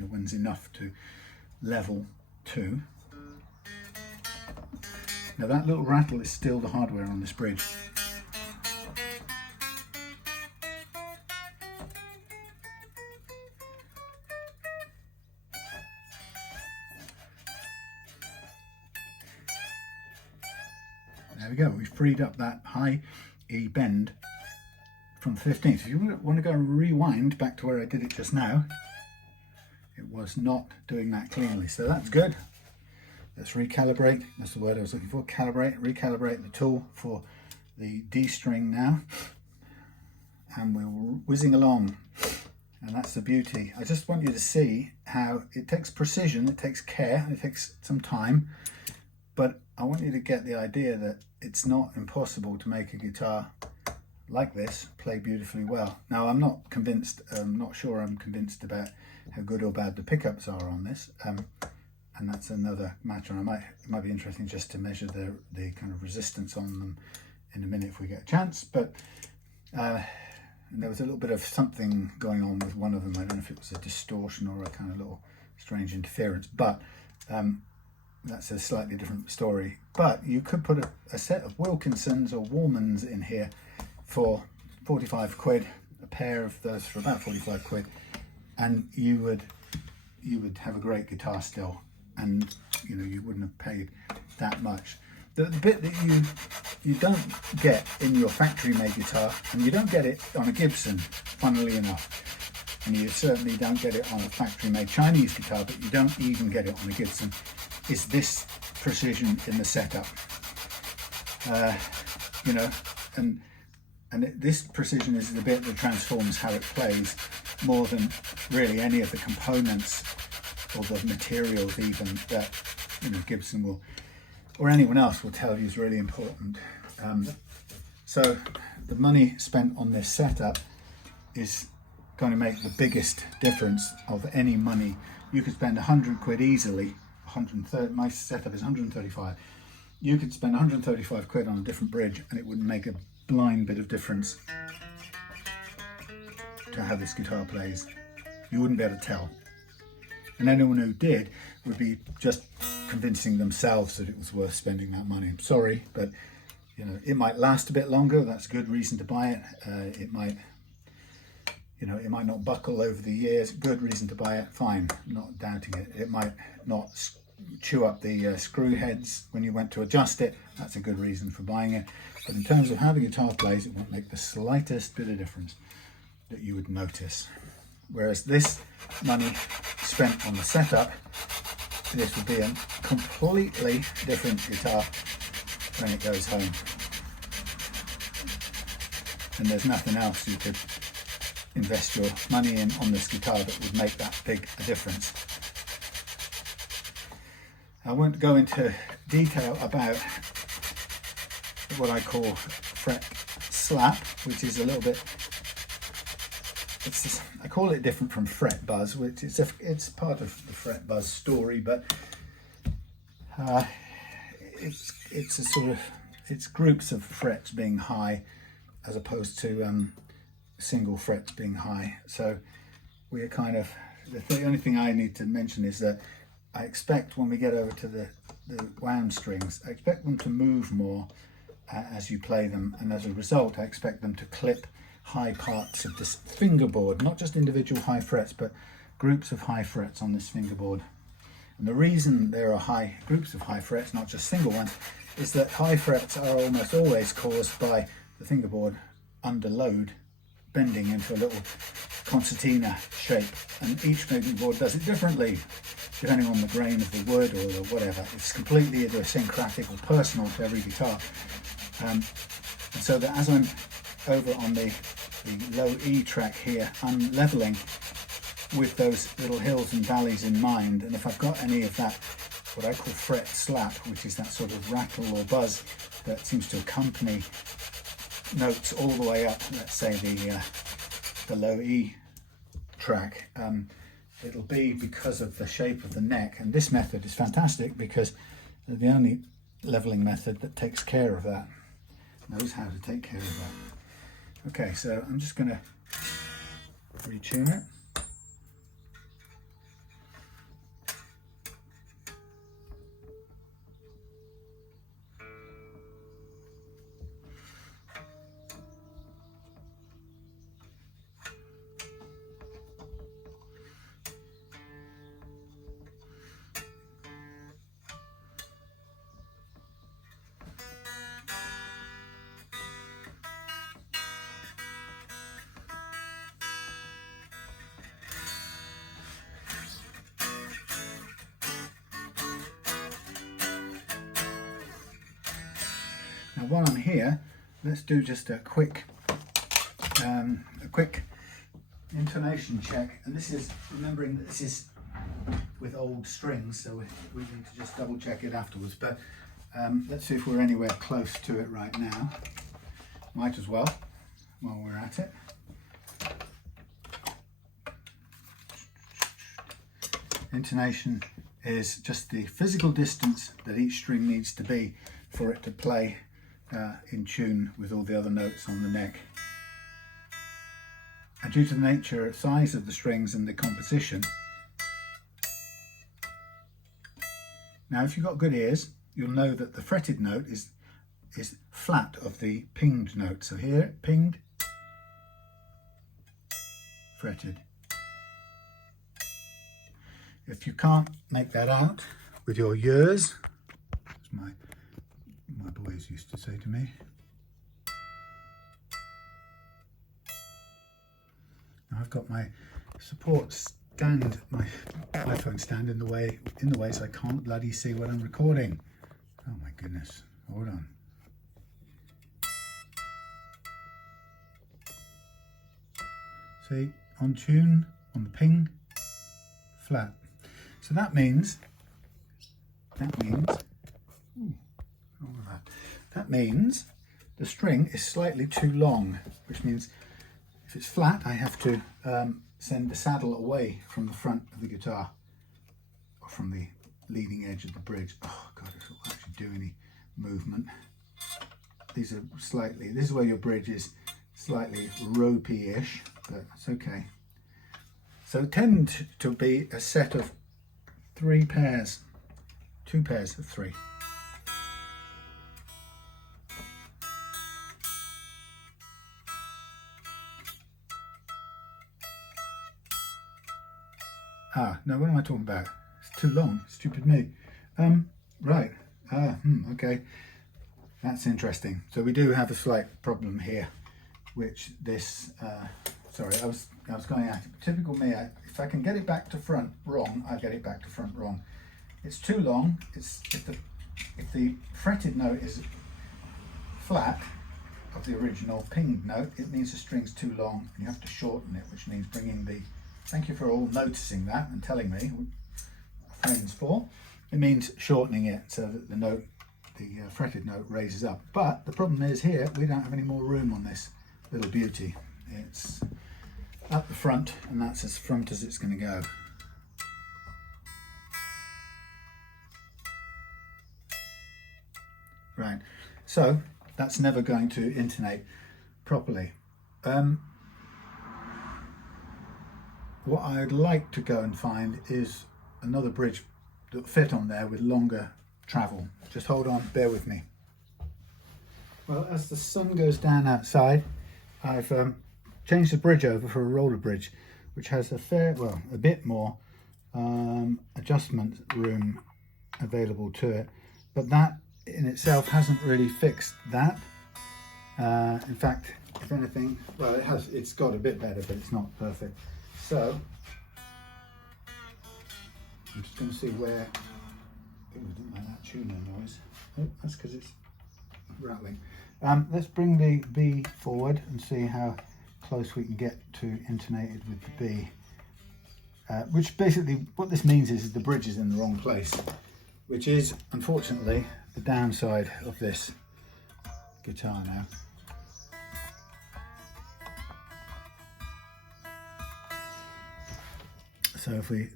when's enough to level to. Now that little rattle is still the hardware on this bridge. There we go, we've freed up that high E bend from 15th. If you want to go and rewind back to where I did it just now, it was not doing that cleanly, so that's good. Let's recalibrate, that's the word I was looking for, recalibrate the tool for the D string now, and we're whizzing along, and that's the beauty. I just want you to see how it takes precision, it takes care, it takes some time, but I want you to get the idea that it's not impossible to make a guitar like this play beautifully well. Now I'm not convinced, not sure I'm convinced about how good or bad the pickups are on this, and that's another matter. It might be interesting just to measure the kind of resistance on them in a minute if we get a chance, but there was a little bit of something going on with one of them. I don't know if it was a distortion or a kind of little strange interference, but that's a slightly different story. But you could put a set of Wilkinsons or Warmans in here for 45 quid, a pair of those for about 45 quid, and you would have a great guitar still, and you wouldn't have paid that much. The bit that you don't get in your factory made guitar, and you don't get it on a Gibson, funnily enough, and you certainly don't get it on a factory made Chinese guitar, but you don't even get it on a Gibson, is this precision in the setup. And this precision is the bit that transforms how it plays more than really any of the components or the materials even that Gibson will, or anyone else will tell you is really important. So the money spent on this setup is going to make the biggest difference of any money. You could spend 100 quid easily, 130, my setup is 135. You could spend 135 quid on a different bridge and it wouldn't make a blind bit of difference to how this guitar plays. You wouldn't be able to tell. And anyone who did would be just convincing themselves that it was worth spending that money. I'm sorry, but it might last a bit longer. That's a good reason to buy it. It might not buckle over the years. Good reason to buy it. Fine, I'm not doubting it. It might not chew up the screw heads when you went to adjust it. That's a good reason for buying it. But in terms of how the guitar plays, it won't make the slightest bit of difference that you would notice. Whereas this money spent on the setup, this would be a completely different guitar when it goes home. And there's nothing else you could invest your money in on this guitar that would make that big a difference. I won't go into detail about what I call fret slap, which is a little bit, I call it different from fret buzz, which it's part of the fret buzz story, but it's a sort of, it's groups of frets being high as opposed to single frets being high. So we're kind of, the only thing I need to mention is that I expect when we get over to the wound strings, I expect them to move more as you play them, and as a result I expect them to clip high parts of this fingerboard, not just individual high frets, but groups of high frets on this fingerboard. And the reason there are high groups of high frets, not just single ones, is that high frets are almost always caused by the fingerboard under load bending into a little concertina shape, and each fingerboard does it differently depending on the grain of the wood or the whatever. It's completely idiosyncratic or personal to every guitar. And so that as I'm over on the low E track here, I'm leveling with those little hills and valleys in mind, and if I've got any of that what I call fret slap, which is that sort of rattle or buzz that seems to accompany notes all the way up, let's say the low E track. It'll be because of the shape of the neck, and this method is fantastic because they're the only leveling method that takes care of that, knows how to take care of that. Okay, so I'm just going to retune it. Now while I'm here, let's do just a quick intonation check, and this is remembering that this is with old strings, so we need to just double check it afterwards, but let's see if we're anywhere close to it right now. Might as well while we're at it. Intonation is just the physical distance that each string needs to be for it to play in tune with all the other notes on the neck. And due to the nature size of the strings and the composition, now if you've got good ears, you'll know that the fretted note is flat of the pinged note. So here, pinged, fretted. If you can't make that out with your ears, as my boys used to say to me, now I've got my support stand, my iPhone stand in the way so I can't bloody see what I'm recording. Oh my goodness, hold on. See, on tune, on the ping, flat. So that means the string is slightly too long, which means if it's flat, I have to send the saddle away from the front of the guitar, or from the leading edge of the bridge. Oh God, if it'll actually do any movement. These are slightly, this is where your bridge is slightly ropey-ish, but it's okay. So tend to be a set of 2 pairs of 3. Now what am I talking about? It's too long, stupid me. Right, okay, that's interesting. So we do have a slight problem here, which this, sorry, I was going at it. Typical me, if I can get it back to front wrong, I get it back to front wrong. It's too long. If the fretted note is flat of the original pinged note, it means the string's too long and you have to shorten it, which means bringing the, thank you for all noticing that and telling me, friends for, it means shortening it so that the note, the fretted note raises up. But the problem is here, we don't have any more room on this little beauty. It's up the front, and that's as front as it's going to go. Right, so that's never going to intonate properly. What I'd like to go and find is another bridge that fit on there with longer travel. Just hold on, bear with me. Well, as the sun goes down outside, I've changed the bridge over for a roller bridge, which has a bit more adjustment room available to it, but that in itself hasn't really fixed that. In fact, if anything, well, it's got a bit better, but it's not perfect. So I'm just going to see where. Oh, I didn't like that tuner noise. Oh, that's because it's rattling. Let's bring the B forward and see how close we can get to intonated with the B. Which basically, what this means is the bridge is in the wrong place. which is unfortunately the downside of this guitar now. So if we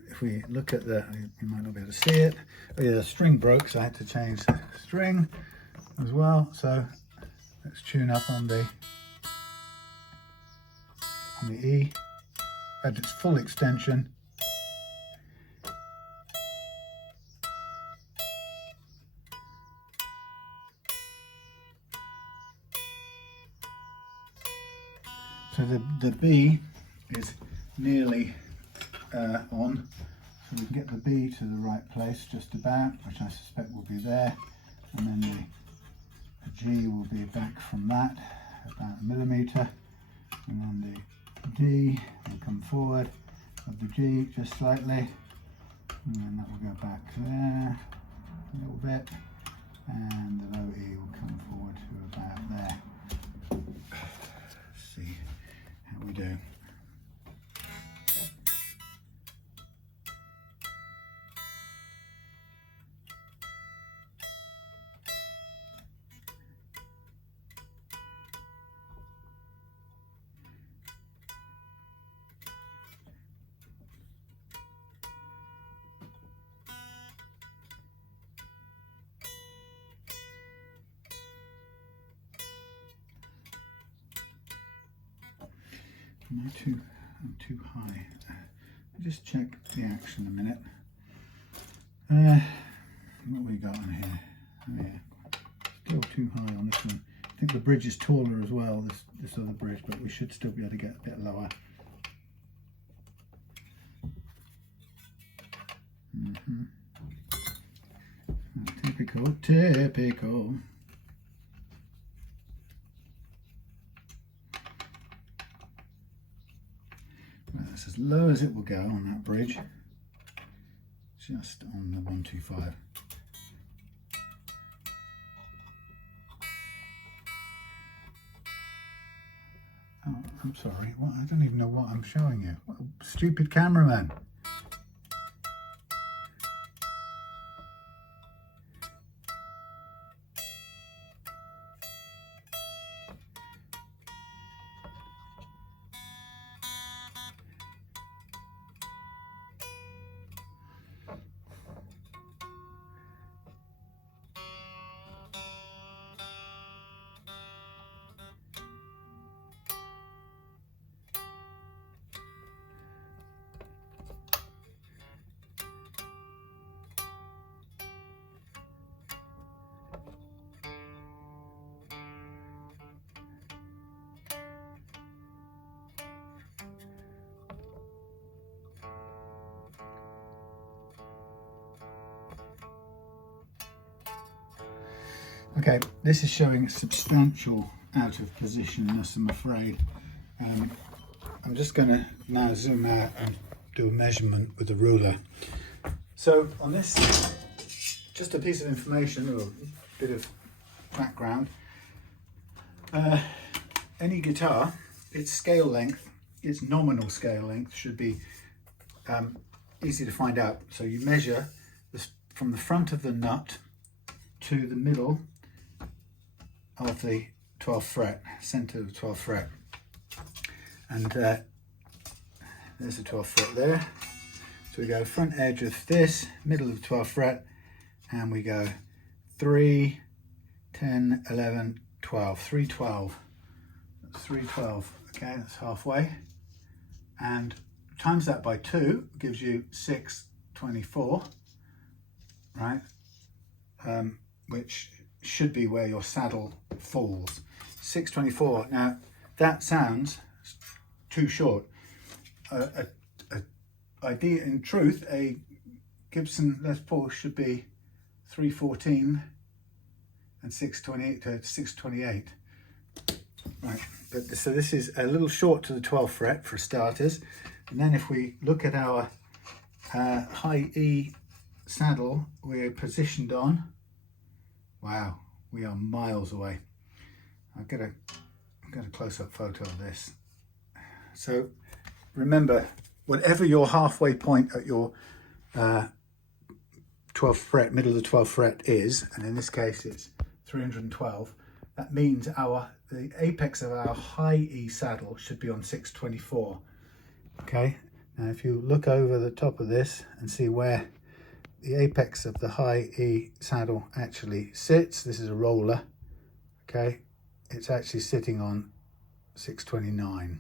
look at the, you might not be able to see it. Oh yeah, the string broke, so I had to change the string as well. So let's tune up on the E at its full extension. So the B is nearly on, so we can get the B to the right place just about, which I suspect will be there, and then the G will be back from that about 1 millimeter, and then the D will come forward of the G just slightly, and then that will go back there a little bit, and the low E will come forward to about there. Let's see how we do. I'm too high. I'll just check the action a minute. What we got on here? Oh yeah, still too high on this one. I think the bridge is taller as well, this other bridge, but we should still be able to get a bit lower. Typical. That's as low as it will go on that bridge, just on the 125. Oh, I'm sorry, what? I don't even know what I'm showing you. What a stupid cameraman. Okay, this is showing substantial out of positionness, I'm afraid. I'm just going to now zoom out and do a measurement with the ruler. So on this, just a piece of information or a bit of background. Any guitar, its scale length, its nominal scale length should be easy to find out. So you measure this from the front of the nut to the middle of the 12th fret, center of the 12th fret, and there's the 12th fret there. So we go front edge of this, middle of the 12th fret, and we go 3, 10, 11, 12, 312. That's 312. Okay, that's halfway, and times that by 2 gives you 624, right? Which should be where your saddle falls. 624. Now that sounds too short. Idea in truth, a Gibson Les Paul should be 314 and 628 to 628. Right, but so this is a little short to the 12th fret for starters. And then if we look at our high E saddle we're positioned on, wow, we are miles away. I'll get a close-up photo of this. So remember, whatever your halfway point at your 12th 12th fret, middle of the 12th fret is, and in this case it's 312, that means the apex of our high E saddle should be on 624. Okay, now if you look over the top of this and see where the apex of the high E saddle actually sits, this is a roller, okay, it's actually sitting on 629.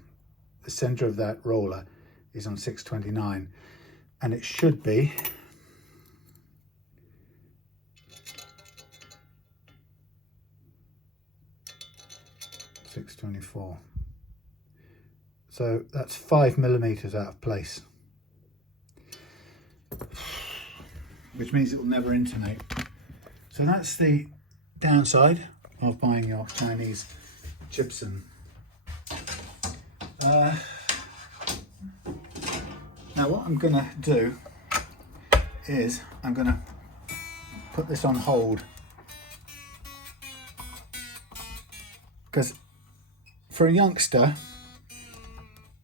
The center of that roller is on 629, and it should be 624. So that's 5mm out of place, which means it will never intonate. So that's the downside of buying your Chinese Chibson. Now what I'm gonna do is I'm gonna put this on hold, because for a youngster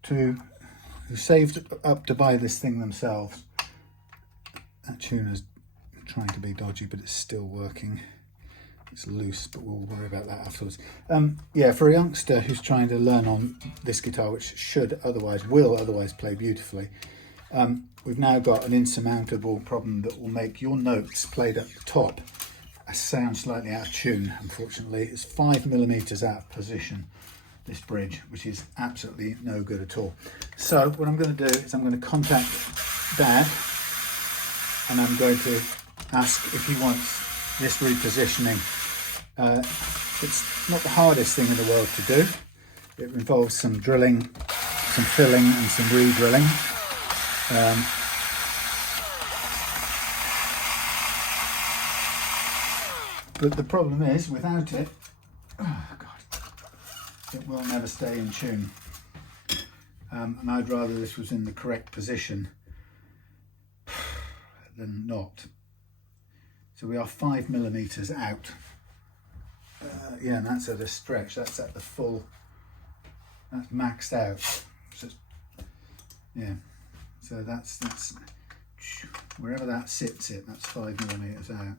who saved up to buy this thing themselves, that tuner's trying to be dodgy, but it's still working. It's loose, but we'll worry about that afterwards. Yeah, for a youngster who's trying to learn on this guitar, which will otherwise play beautifully, we've now got an insurmountable problem that will make your notes played at the top sound slightly out of tune. Unfortunately, it's 5mm out of position, this bridge, which is absolutely no good at all. So what I'm going to do is I'm going to contact Dad, and I'm going to ask if he wants this repositioning. It's not the hardest thing in the world to do. It involves some drilling, some filling and some re-drilling. But the problem is, without it, oh God, it will never stay in tune. And I'd rather this was in the correct position than not. So we are 5mm out. Yeah, and that's at a stretch. That's at the full. That's maxed out. So, yeah. So that's wherever that sits. That's 5mm out.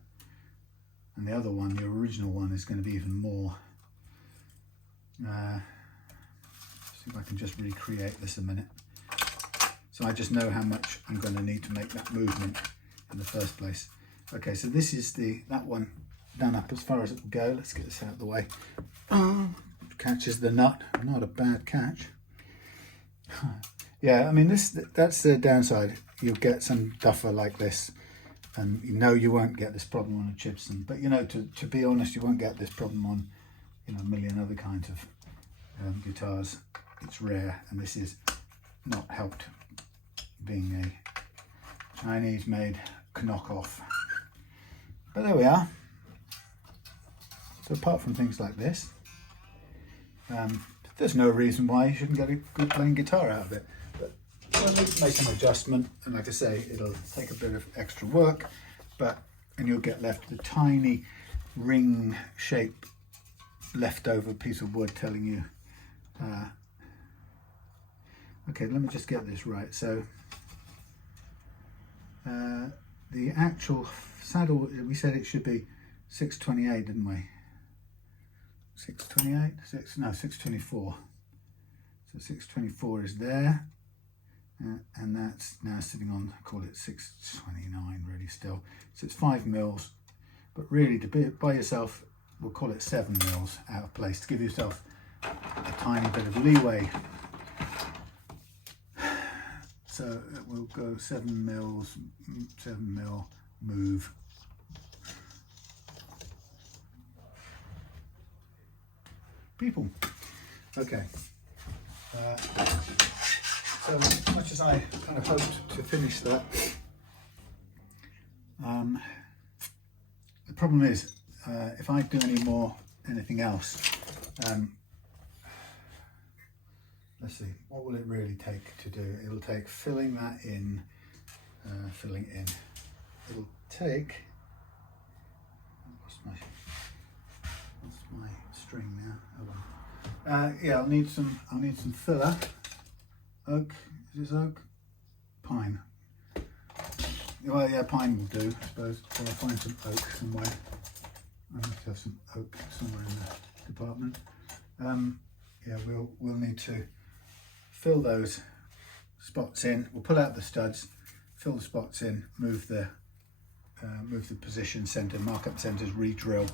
And the other one, the original one, is going to be even more. See if I can just recreate this a minute. So I just know how much I'm going to need to make that movement in the first place. Okay, so this is that one done up as far as it will go. Let's get this out of the way. Catches the nut. Not a bad catch. Yeah, I mean, that's the downside. You'll get some duffer like this, and you know you won't get this problem on a Chibson. But you know, to be honest, you won't get this problem on, you know, a million other kinds of guitars. It's rare, and this is not helped being a Chinese-made knockoff. But there we are. So apart from things like this, there's no reason why you shouldn't get a good playing guitar out of it. But we'll need to make an adjustment, and like I say, it'll take a bit of extra work, and you'll get left with a tiny ring shape leftover piece of wood telling you. Okay, let me just get this right. So the actual saddle, we said it should be 628, didn't we? 628? 624. So 624 is there, and that's now sitting on, call it 629 really still. So it's 5mm, but really to be by yourself, we'll call it 7mm out of place to give yourself a tiny bit of leeway. So we'll go 7mm move. People. Okay. So as much as I kind of hoped to finish that, the problem is if I do anything else, let's see, what will it really take to do? It'll take filling that in, filling in. It'll take, what's my string now? Hold on. Yeah, I'll need some filler. Oak, is this oak? Pine. Well, yeah, pine will do, I suppose. So I'll find some oak somewhere. I must have some oak somewhere in the department. Yeah, we'll need to fill those spots in. We'll pull out the studs, fill the spots in, move the position centre, mark up centres, re-drill.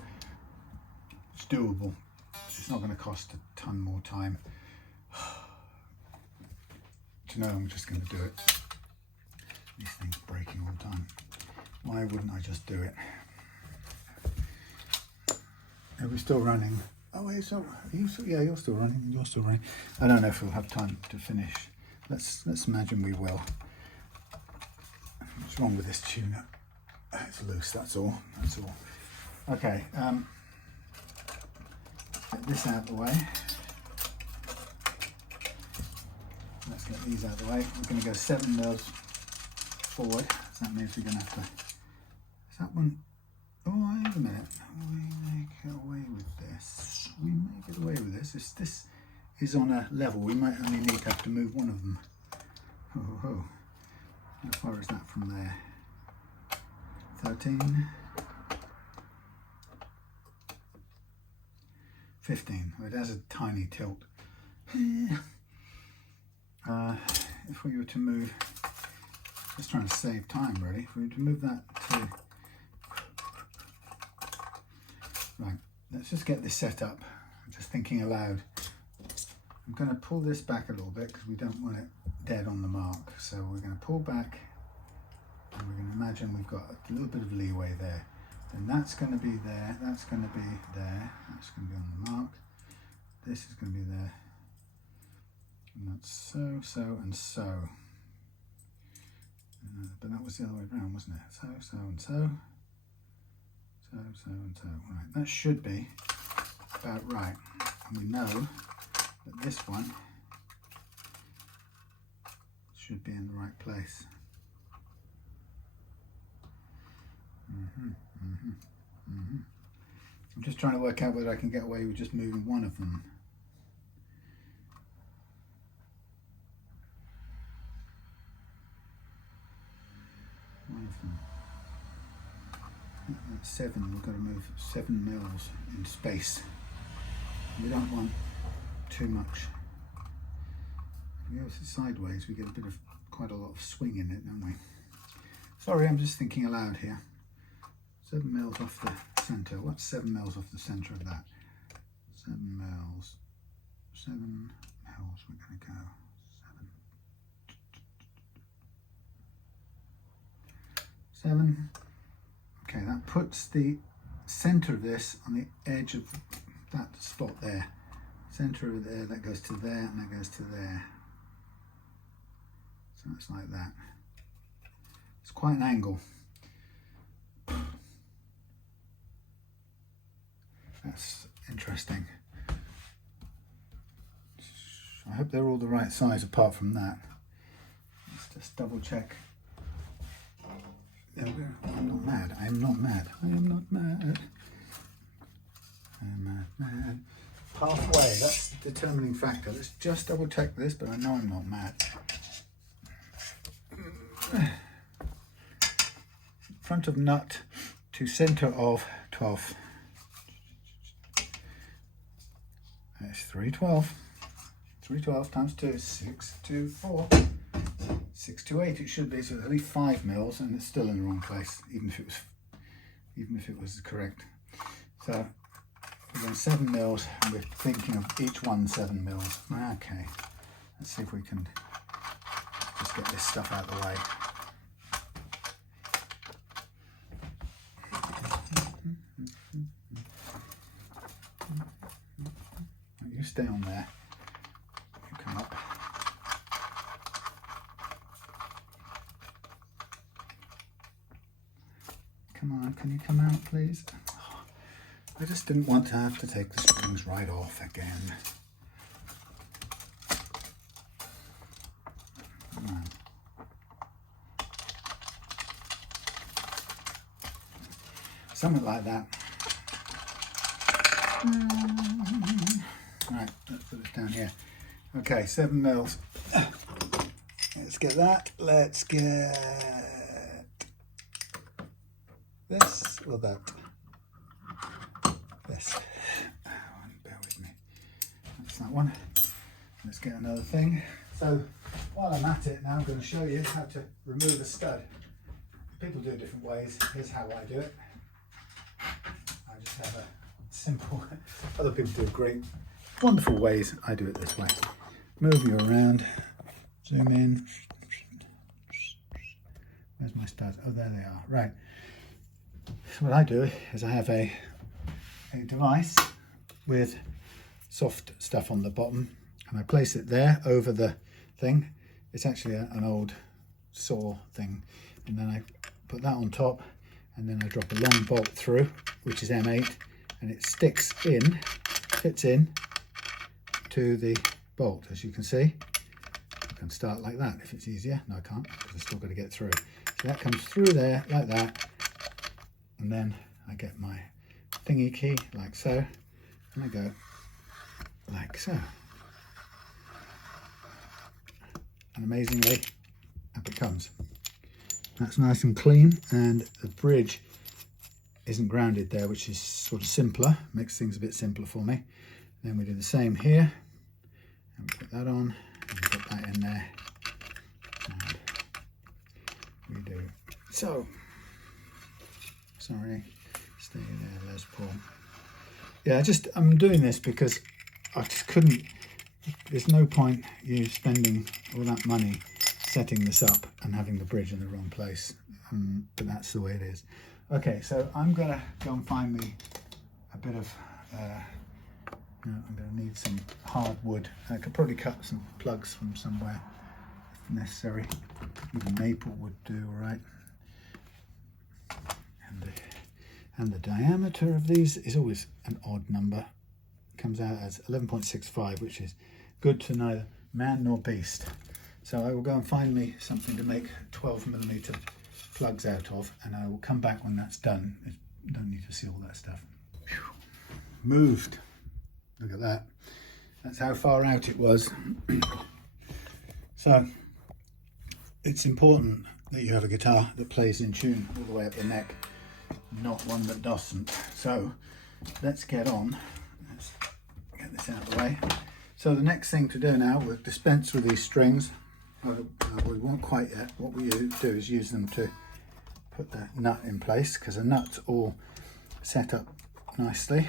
It's doable. It's not going to cost a ton more time. Do you know, I'm just going to do it. These things breaking all the time. Why wouldn't I just do it? Are we still running? Oh, wait, so yeah, you're still running. You're still running. I don't know if we'll have time to finish. Let's imagine we will. What's wrong with this tuner? It's loose. That's all. That's all. Okay. Get this out of the way. Let's get these out of the way. We're going to go 7 mils forward. So that means we're going to have to. Is that one? Oh, wait a minute. We may get away with this. We may get away with this. If this is on a level, we might only need to have to move one of them. Oh. How far is that from there? 13. 15. Well, it has a tiny tilt. If we were to move, just trying to save time really, if we were to move that to, right, let's just get this set up. I'm just thinking aloud. I'm going to pull this back a little bit because we don't want it dead on the mark. So we're going to pull back and we're going to imagine we've got a little bit of leeway there. Then that's going to be there, that's going to be there, that's going to be on the mark. This is going to be there. And that's so, so, and so. But that was the other way around, wasn't it? So, so, and so. So, so, and so. Right, that should be about right. And we know that this one should be in the right place. I'm just trying to work out whether I can get away with just moving one of them. That's 7, we've got to move 7 mils in space. We don't want too much. If we go sideways, we get quite a lot of swing in it, don't we? Sorry, I'm just thinking aloud here. 7 mils off the centre. What's 7 mils off the centre of that? 7 mils. 7 mils. We're going to go 7. 7. Okay, that puts the centre of this on the edge of that spot there. Centre of there, that goes to there, and that goes to there. So it's like that. It's quite an angle. That's interesting. I hope they're all the right size apart from that. Let's just double check. There we go. I'm not mad. I am not mad. I am not mad. I am mad. Halfway, that's the determining factor. Let's just double check this, but I know I'm not mad. Front of nut to centre of 12. That's 312. 312 times 2 is 624. 628 it should be, so it's at least 5 mils, and it's still in the wrong place, even if it was correct. So we're going 7 mils, and we're thinking of each one 7 mils. Okay, let's see if we can just get this stuff out of the way. You stay on there. You come up. Come on, can you come out, please? I just didn't want to have to take the springs right off again. Come on. Something like that. Right, let's put it down here. Okay, 7 mils. Let's get that. Let's get this or that? This. Bear with me. That's that one. Let's get another thing. So while I'm at it now, I'm going to show you how to remove a stud. People do it different ways. Here's how I do it. I just have a simple, other people do great, wonderful ways. I do it this way. Move you around, zoom in. Where's my studs? Oh, there they are. Right. So what I do is I have a device with soft stuff on the bottom, and I place it there over the thing. It's actually an old saw thing, and then I put that on top, and then I drop a long bolt through, which is M8, and it sticks in, fits in to the bolt, as you can see. I can start like that if it's easier. No, I can't, because I've still got to get through. So that comes through there like that, and then I get my thingy key like so, and I go like so. And amazingly, up it comes. That's nice and clean, and the bridge isn't grounded there, which is sort of simpler, makes things a bit simpler for me. Then we do the same here, and we put that on, and we put that in there, and we do so. Sorry, stay there, Les Paul. Yeah, I'm doing this because I just couldn't, there's no point you spending all that money setting this up and having the bridge in the wrong place, but that's the way it is. Okay, so I'm gonna go and find me a bit of, I'm gonna need some hardwood. I could probably cut some plugs from somewhere if necessary. Even maple would do all right. And the diameter of these is always an odd number. It comes out as 11.65, which is good to neither man nor beast. So I will go and find me something to make 12mm plugs out of, and I will come back when that's done. I don't need to see all that stuff. Whew. Moved. Look at that. That's how far out it was. So it's important that you have a guitar that plays in tune all the way up the neck, not one that doesn't. So let's get on. Let's get this out of the way. So the next thing to do now, we'll dispense with these strings. We won't quite yet. What we do is use them to put the nut in place, because the nut's all set up nicely.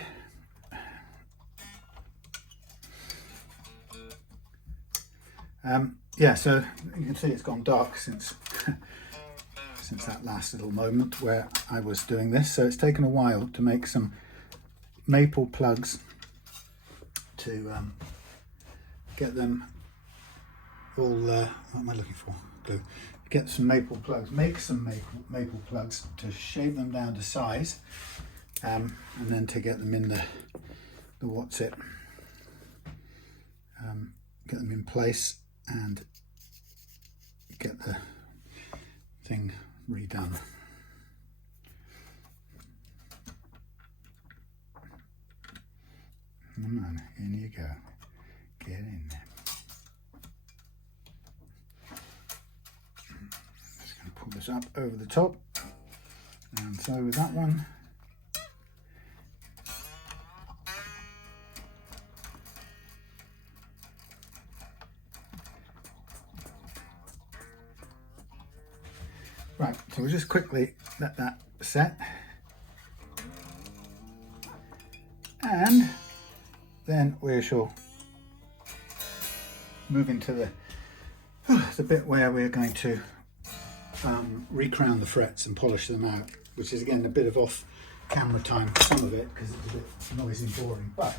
Yeah, so you can see it's gone dark since since that last little moment where I was doing this. So it's taken a while to make some maple plugs to get them all, what am I looking for? Glue. Get some maple plugs, make some maple plugs to shave them down to size, and then to get them in the what's it, get them in place and get the thing redone. Come on, in you go. Get in there. Just going to pull this up over the top, and so with that one. Right, so we'll just quickly let that set, and then we shall move into the bit where we're going to recrown the frets and polish them out, which is again a bit of off camera time for some of it because it's a bit noisy and boring. But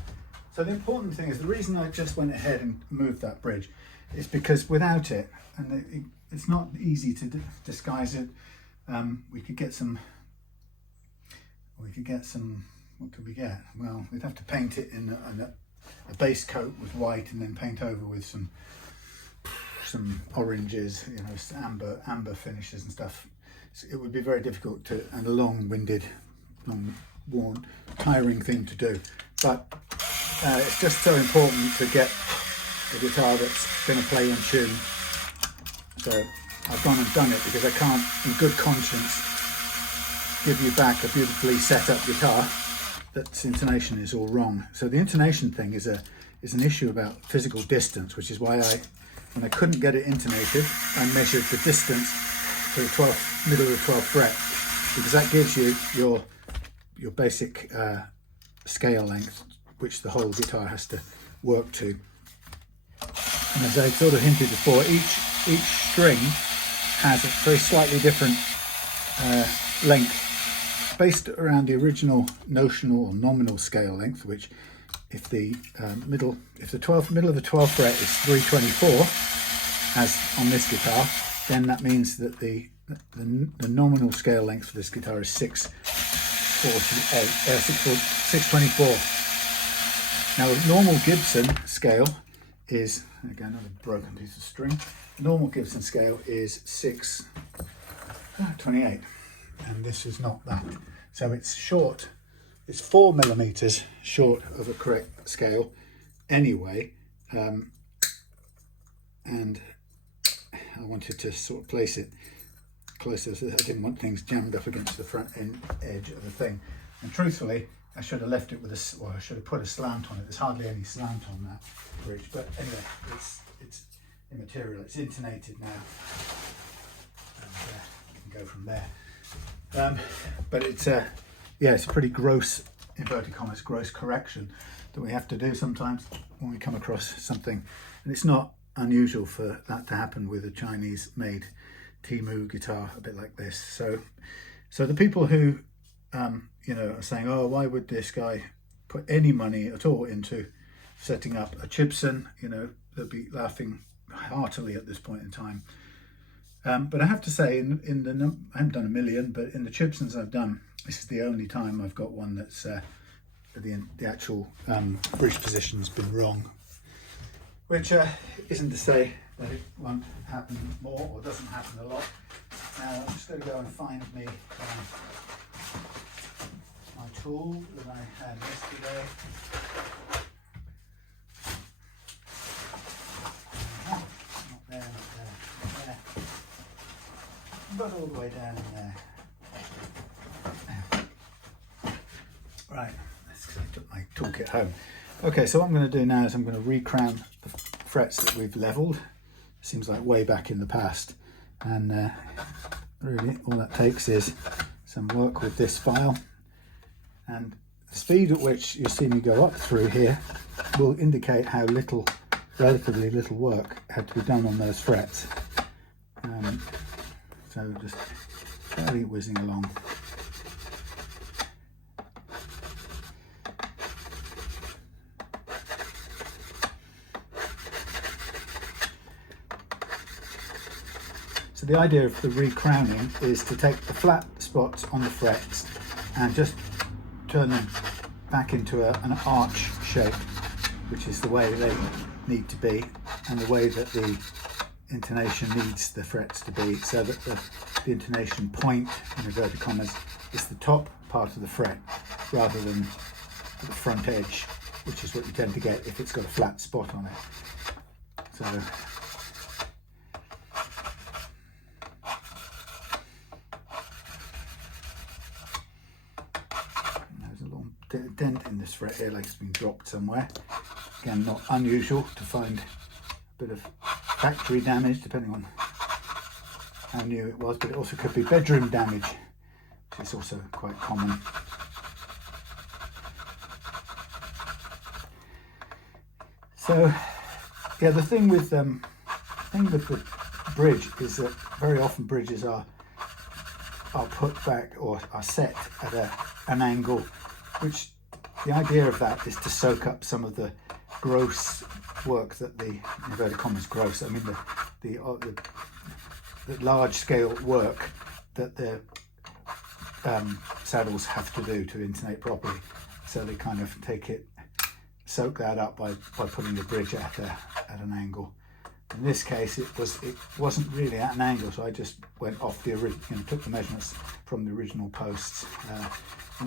so the important thing is, the reason I just went ahead and moved that bridge is because without it, and it's not easy to disguise it. We could get some, what could we get? Well, we'd have to paint it in a base coat with white, and then paint over with some oranges, you know, amber finishes and stuff. So it would be very difficult to, and a long-winded, long-worn, tiring thing to do. But it's just so important to get a guitar that's going to play in tune. So I've gone and done it because I can't, in good conscience, give you back a beautifully set up guitar that's intonation is all wrong. So the intonation thing is an issue about physical distance, which is why when I couldn't get it intonated, I measured the distance to the 12th, middle of the 12th fret, because that gives you your basic scale length, which the whole guitar has to work to. And as I sort of hinted before, each string has a very slightly different length based around the original notional or nominal scale length, which if the middle of the 12th fret is 324, as on this guitar, then that means that the nominal scale length for this guitar is 624. Now a normal Gibson scale is, again another broken piece of string, normal Gibson scale is 628, and this is not that. So it's short, it's 4 millimeters short of a correct scale anyway, and I wanted to sort of place it closer so that I didn't want things jammed up against the front end edge of the thing. And truthfully, I should have left it with I should have put a slant on it. There's hardly any slant on that bridge, but anyway, it's immaterial. It's intonated now, and we can go from there. But it's it's a pretty gross, inverted commas, gross correction that we have to do sometimes when we come across something, and it's not unusual for that to happen with a Chinese-made Temu guitar, a bit like this. So the people who are saying, oh, why would this guy put any money at all into setting up a Chibson? They'll be laughing heartily at this point in time. But I have to say, I haven't done a million, but in the Chibsons I've done, this is the only time I've got one that's the actual bridge position's been wrong, which isn't to say that it won't happen more or doesn't happen a lot. Now I'm just going to go and find me my tool that I had yesterday. Not there, not there. But all the way down in there. Right, I took my toolkit home. Okay, so what I'm going to do now is I'm going to recrown the frets that we've levelled. Seems like way back in the past, and really all that takes is some work with this file, and the speed at which you see me go up through here will indicate how relatively little work had to be done on those frets. So just fairly whizzing along. So the idea of the recrowning is to take the flat spots on the frets and just turn them back into an arch shape, which is the way they need to be and the way that the intonation needs the frets to be, so that the intonation point, in inverted commas, is the top part of the fret rather than the front edge, which is what you tend to get if it's got a flat spot on it. So there's a little dent in this fret here, like it's been dropped somewhere. Again, not unusual to find a bit of factory damage, depending on how new it was, but it also could be bedroom damage, which is also quite common. So, yeah, the thing with the bridge is that very often bridges are put back or are set at an angle, which the idea of that is to soak up some of the gross work that the inverted commas gross. I mean the large scale work that the saddles have to do to intonate properly. So they kind of soak that up by putting the bridge at an angle. In this case, it wasn't really at an angle, so I just went off the original, took the measurements from the original posts. And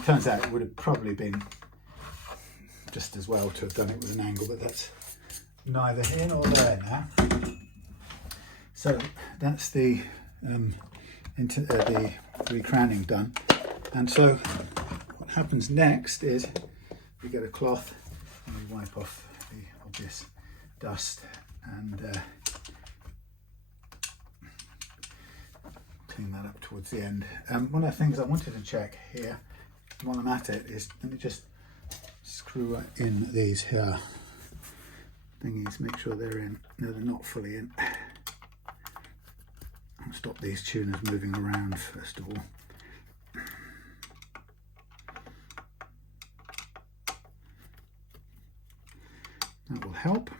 it turns out it would have probably been just as well to have done it with an angle, but that's neither here nor there now. So that's the recrowning done, And so what happens next is we get a cloth and we wipe off the obvious dust and clean that up towards the end. One of the things I wanted to check here while I'm at it is, let me just screw in these here thingies, make sure they're in. No, they're not fully in. I'll stop these tuners moving around first of all. That will help.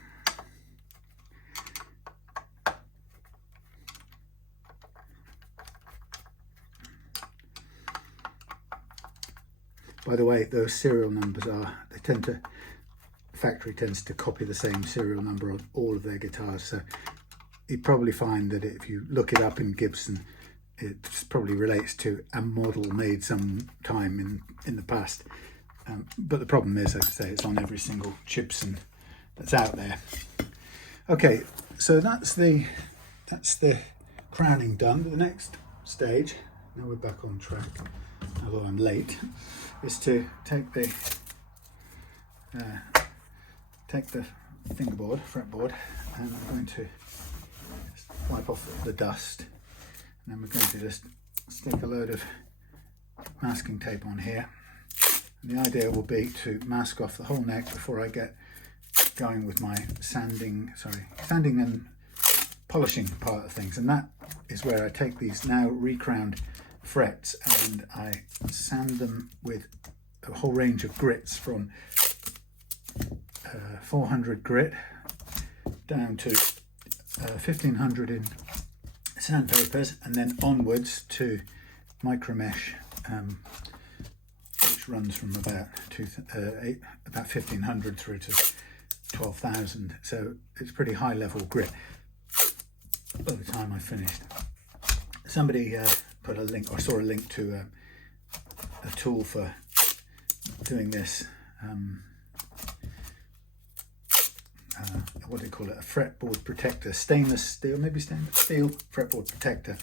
By the way, those serial numbers the factory tends to copy the same serial number on all of their guitars. So you probably find that if you look it up in Gibson, it probably relates to a model made some time in the past. But the problem is, like I say, it's on every single Chibson that's out there. Okay, so that's the crowning done. But the next stage, now we're back on track, although I'm late, is to take the fingerboard, fretboard, and I'm going to just wipe off the dust, and then we're going to just stick a load of masking tape on here. And the idea will be to mask off the whole neck before I get going with my sanding and polishing part of things. And that is where I take these now recrowned frets and I sand them with a whole range of grits from 400 grit down to 1500 in sandpapers, and then onwards to micro mesh, which runs from about 1500 through to 12,000. So it's pretty high level grit by the time I finished. Somebody put a link, or saw a link to a tool for doing this. What do you call it? A fretboard protector, stainless steel fretboard protector,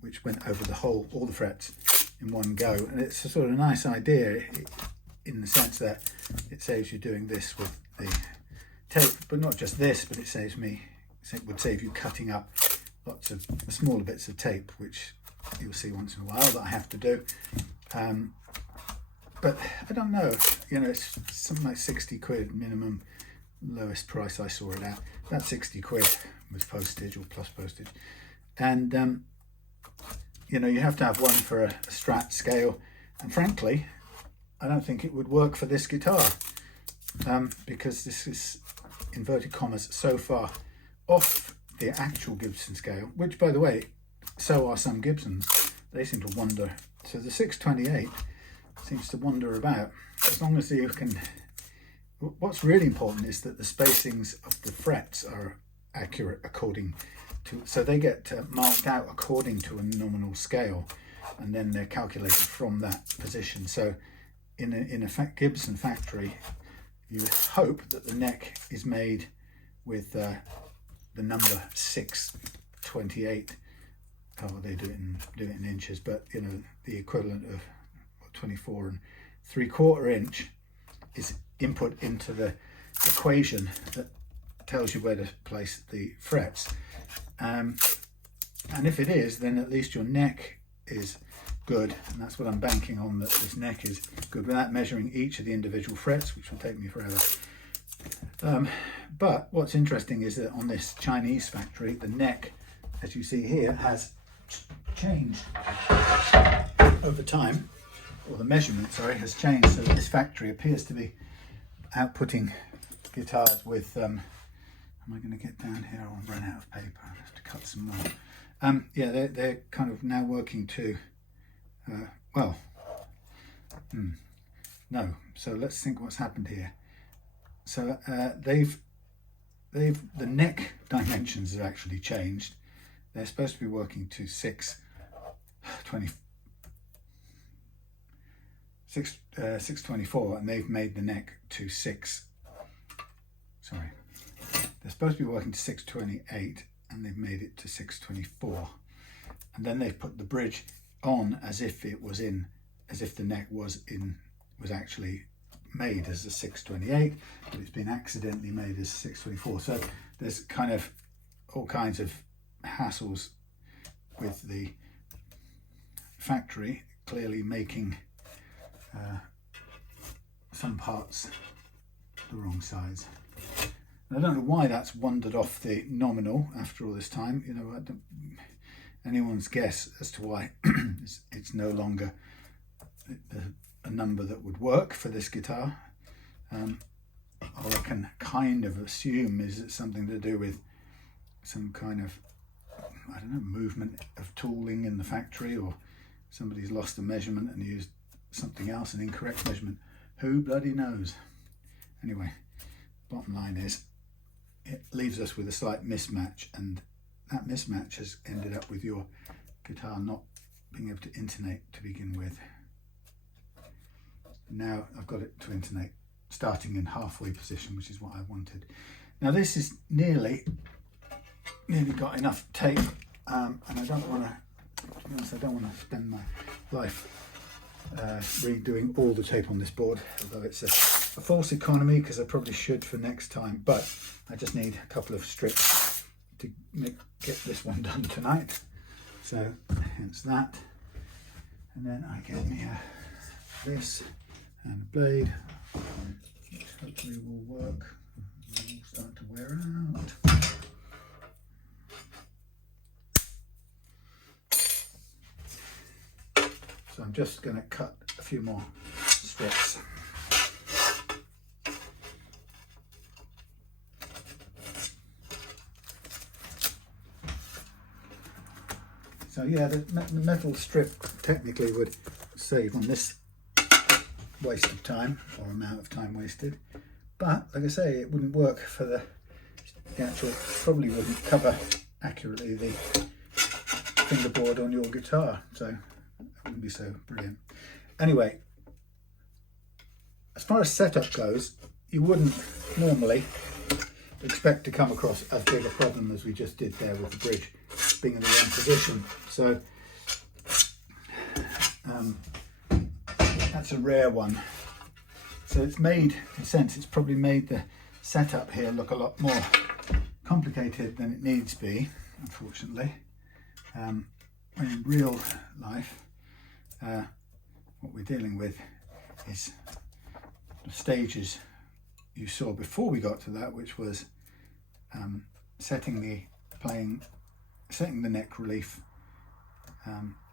which went over all the frets in one go. And it's a sort of nice idea in the sense that it saves you doing this with the tape, but not just this, but it would save you cutting up lots of smaller bits of tape, which you'll see once in a while that I have to do. But I don't know, it's something like 60 quid minimum, lowest price I saw it at. About 60 quid with postage or plus postage. And, you have to have one for a Strat scale. And frankly, I don't think it would work for this guitar because this is, inverted commas, so far off the actual Gibson scale, which, by the way, so are some Gibsons. They seem to wander. So the 628 seems to wander about. As long as you can... What's really important is that the spacings of the frets are accurate according to... So they get marked out according to a nominal scale, and then they're calculated from that position. So in a Gibson factory, you hope that the neck is made with the number 628. Oh, they do it in inches, but the equivalent of 24 3/4 inch is input into the equation that tells you where to place the frets. And if it is, then at least your neck is good, and that's what I'm banking on, that this neck is good without measuring each of the individual frets, which will take me forever. But what's interesting is that on this Chinese factory, the neck, as you see here, has changed over time, or the measurement, has changed. So this factory appears to be outputting guitars with, am I going to get down here? I'll run out of paper, I'll have to cut some more. Yeah, they're kind of now working to, no. So let's think what's happened here. So the neck dimensions have actually changed. They're supposed to be working to 624, and they've made the neck to they're supposed to be working to 628, and they've made it to 624. And then they've put the bridge on as if it was in as if the neck was actually made as a 628, but it's been accidentally made as 624. So there's kind of all kinds of hassles with the factory clearly making some parts the wrong size. And I don't know why that's wandered off the nominal after all this time. You know, anyone's guess as to why it's no longer a number that would work for this guitar. All I can kind of assume is it's something to do with some kind of, I don't know, movement of tooling in the factory, or somebody's lost a measurement and used something else, an incorrect measurement. Who bloody knows? Anyway, bottom line is it leaves us with a slight mismatch, and that mismatch has ended up with your guitar not being able to intonate to begin with. Now I've got it to intonate starting in halfway position, which is what I wanted. Now this is nearly got enough tape, and I don't want to spend my life redoing all the tape on this board, although it's a false economy, because I probably should for next time, but I just need a couple of strips to get this one done tonight. So hence that, and then I get me this and a blade, which hopefully will work. It will start to wear out. So I'm just going to cut a few more strips. So yeah, the metal strip technically would save on this waste of time, or amount of time wasted, but like I say, it wouldn't work for the actual, probably wouldn't cover accurately the fingerboard on your guitar, so it wouldn't be so brilliant. Anyway, as far as setup goes, you wouldn't normally expect to come across as big a problem as we just did there with the bridge being in the wrong position. So that's a rare one. So it's made, in a sense, it's probably made the setup here look a lot more complicated than it needs to be, unfortunately. When in real life, what we're dealing with is the stages you saw before we got to that, which was setting the neck relief,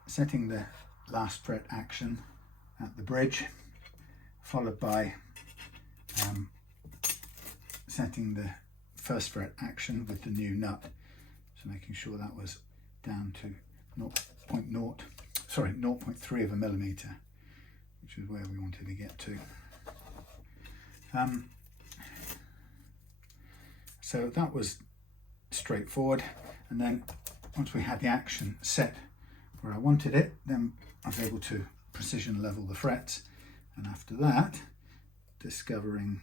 setting the last fret action at the bridge, followed by setting the first fret action with the new nut. So making sure that was down to 0.3 of a millimeter, which is where we wanted to get to. So that was straightforward, and then once we had the action set where I wanted it, then I was able to precision level the frets, and after that, discovering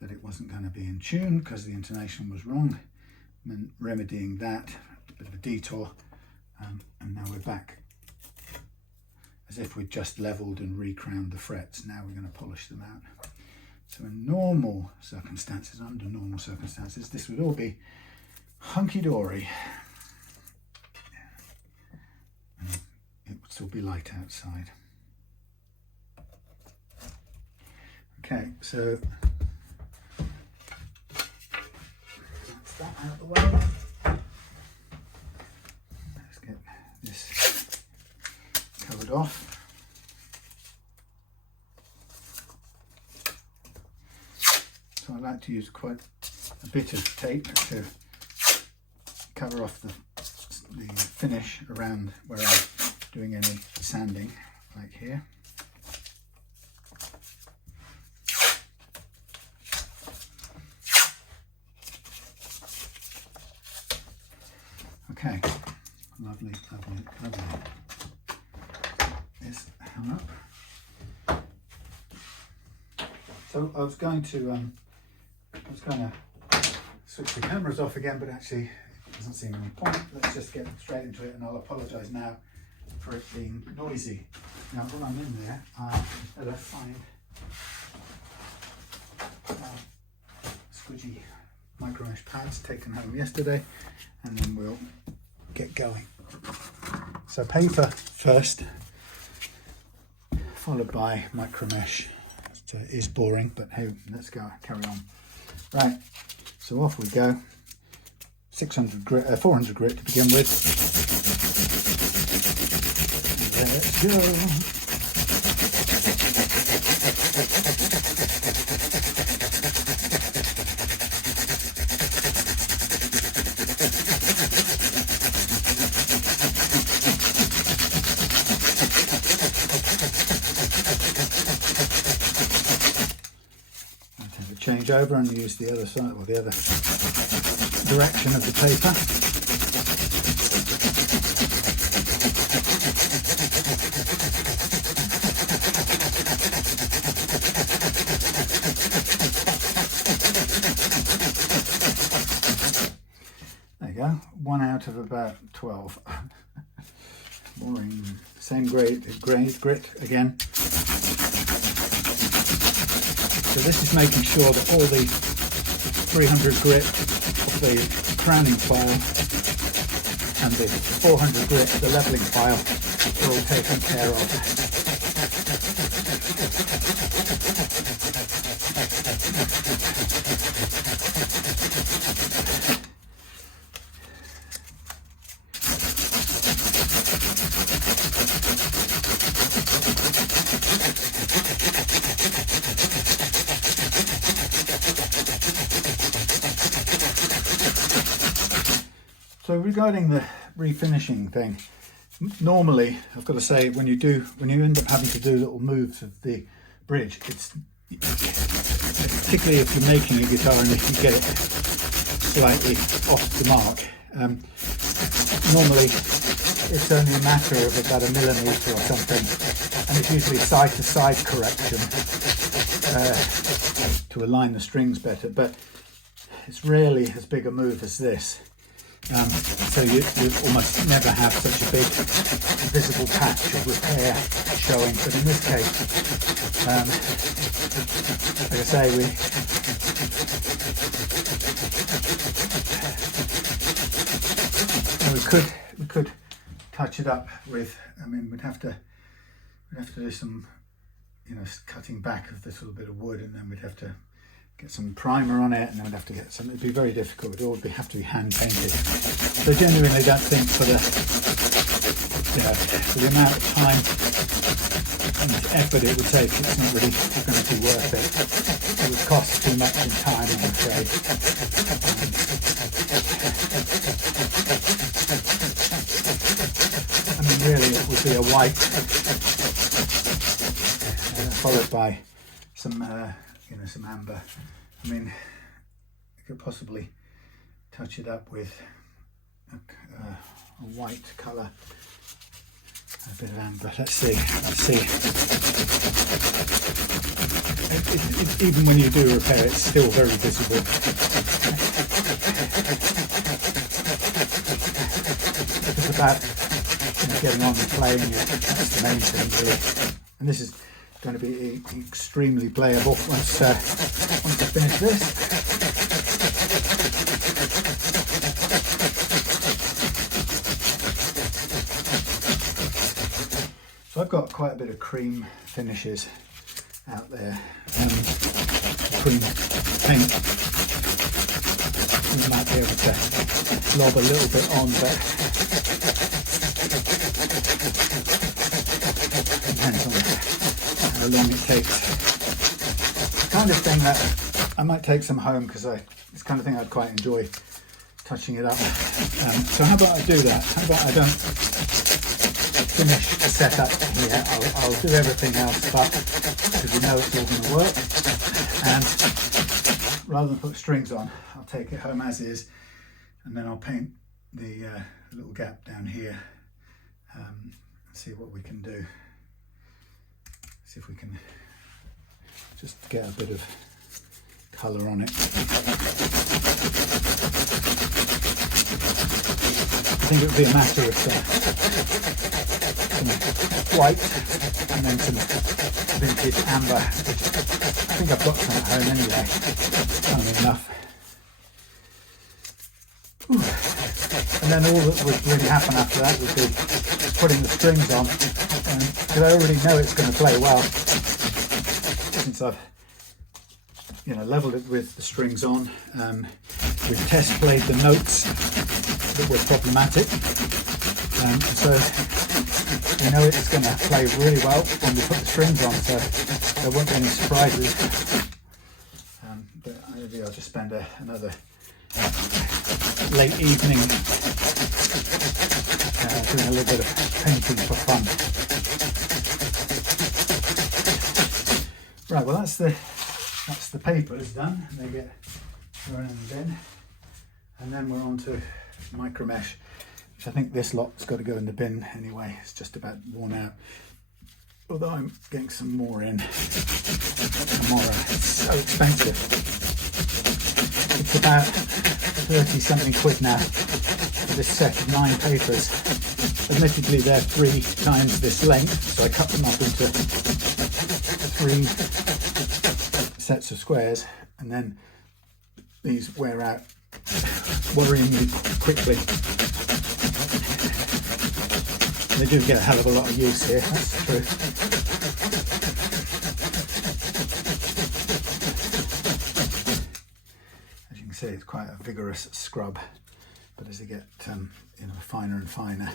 that it wasn't going to be in tune because the intonation was wrong, and then remedying that, a bit of a detour, and now we're back as if we'd just leveled and recrowned the frets. Now we're going to polish them out. So in normal circumstances, under normal circumstances, this would all be hunky-dory. It would still be light outside. Okay, so that's that out of the way. Let's get this covered off. So I like to use quite a bit of tape to cover off the finish around where I'm doing any sanding, like here. Okay, lovely, lovely, lovely. This hung up. So I was going to switch the cameras off again, but actually it doesn't seem any point. Let's just get straight into it, and I'll apologise now for it being noisy. Now when I'm in there, I better find squidgy micro mesh pads taken home yesterday, and then we'll get going. So paper first, followed by micro mesh. It is boring, but hey, let's go, carry on. Right, so off we go. 600 grit, 400 grit to begin with. Let's go. Change over and use the other side, or the other direction of the paper. There you go, 1 out of about 12. Boring. Same grit again. So this is making sure that all the 300 grit of the crowning file and the 400 grit, the leveling file, are all taken care of. So regarding the refinishing thing, normally I've got to say when you end up having to do little moves of the bridge, it's particularly if you're making a guitar and if you get it slightly off the mark, normally it's only a matter of about 1 millimetre or something, and it's usually side to side correction to align the strings better, but it's rarely as big a move as this. So you almost never have such a big visible patch of repair showing, but in this case, like I say, we could touch it up with. I mean, we'd have to do some, cutting back of this little bit of wood, and then we'd have to get some primer on it, and then we'd have to get some. It'd be very difficult. It'd all have to be hand painted. So genuinely, don't think for the amount of time and effort it would take, it's not really going to be worth it. It would cost too much in time, I'm afraid. I mean, really, it would be a white, followed by some. Some amber. I mean, you could possibly touch it up with a white colour, a bit of amber. Let's see. Even when you do repair, it's still very visible. It's about getting on and playing it. That's the main thing, really. And this is going to be extremely playable once I finish this. So I've got quite a bit of cream finishes out there, cream paint. You might be able to lob a little bit on, but depends on how long it takes. Kind of thing that I might take some home, because it's kind of thing I'd quite enjoy touching it up. So how about I do that? How about I don't finish the setup here? I'll do everything else, but because it's all going to work. And rather than put strings on, I'll take it home as is, and then I'll paint the little gap down here and see what we can do. See if we can just get a bit of colour on it. I think it would be a matter of some white and then some vintage amber, which I think I've got some at home anyway, funnily enough. Ooh. And then all that would really happen after that would be putting the strings on, because I already know it's going to play well since I've leveled it with the strings on. We've test played the notes that were problematic, so we know it's going to play really well when we put the strings on, so there won't be any surprises. But maybe I'll just spend another late evening doing a little bit of painting for fun. Right, well that's the papers done. They get thrown in the bin, and then we're on to micro mesh, which I think this lot's got to go in the bin anyway. It's just about worn out, although I'm getting some more in tomorrow. It's so expensive. It's about 30 something quid now for this set of 9 papers. Admittedly they're 3 times this length, so I cut them up into 3 sets of squares, and then these wear out worryingly quickly. They do get a hell of a lot of use here, that's true. As you can see, it's quite a vigorous scrub, but as they get finer and finer.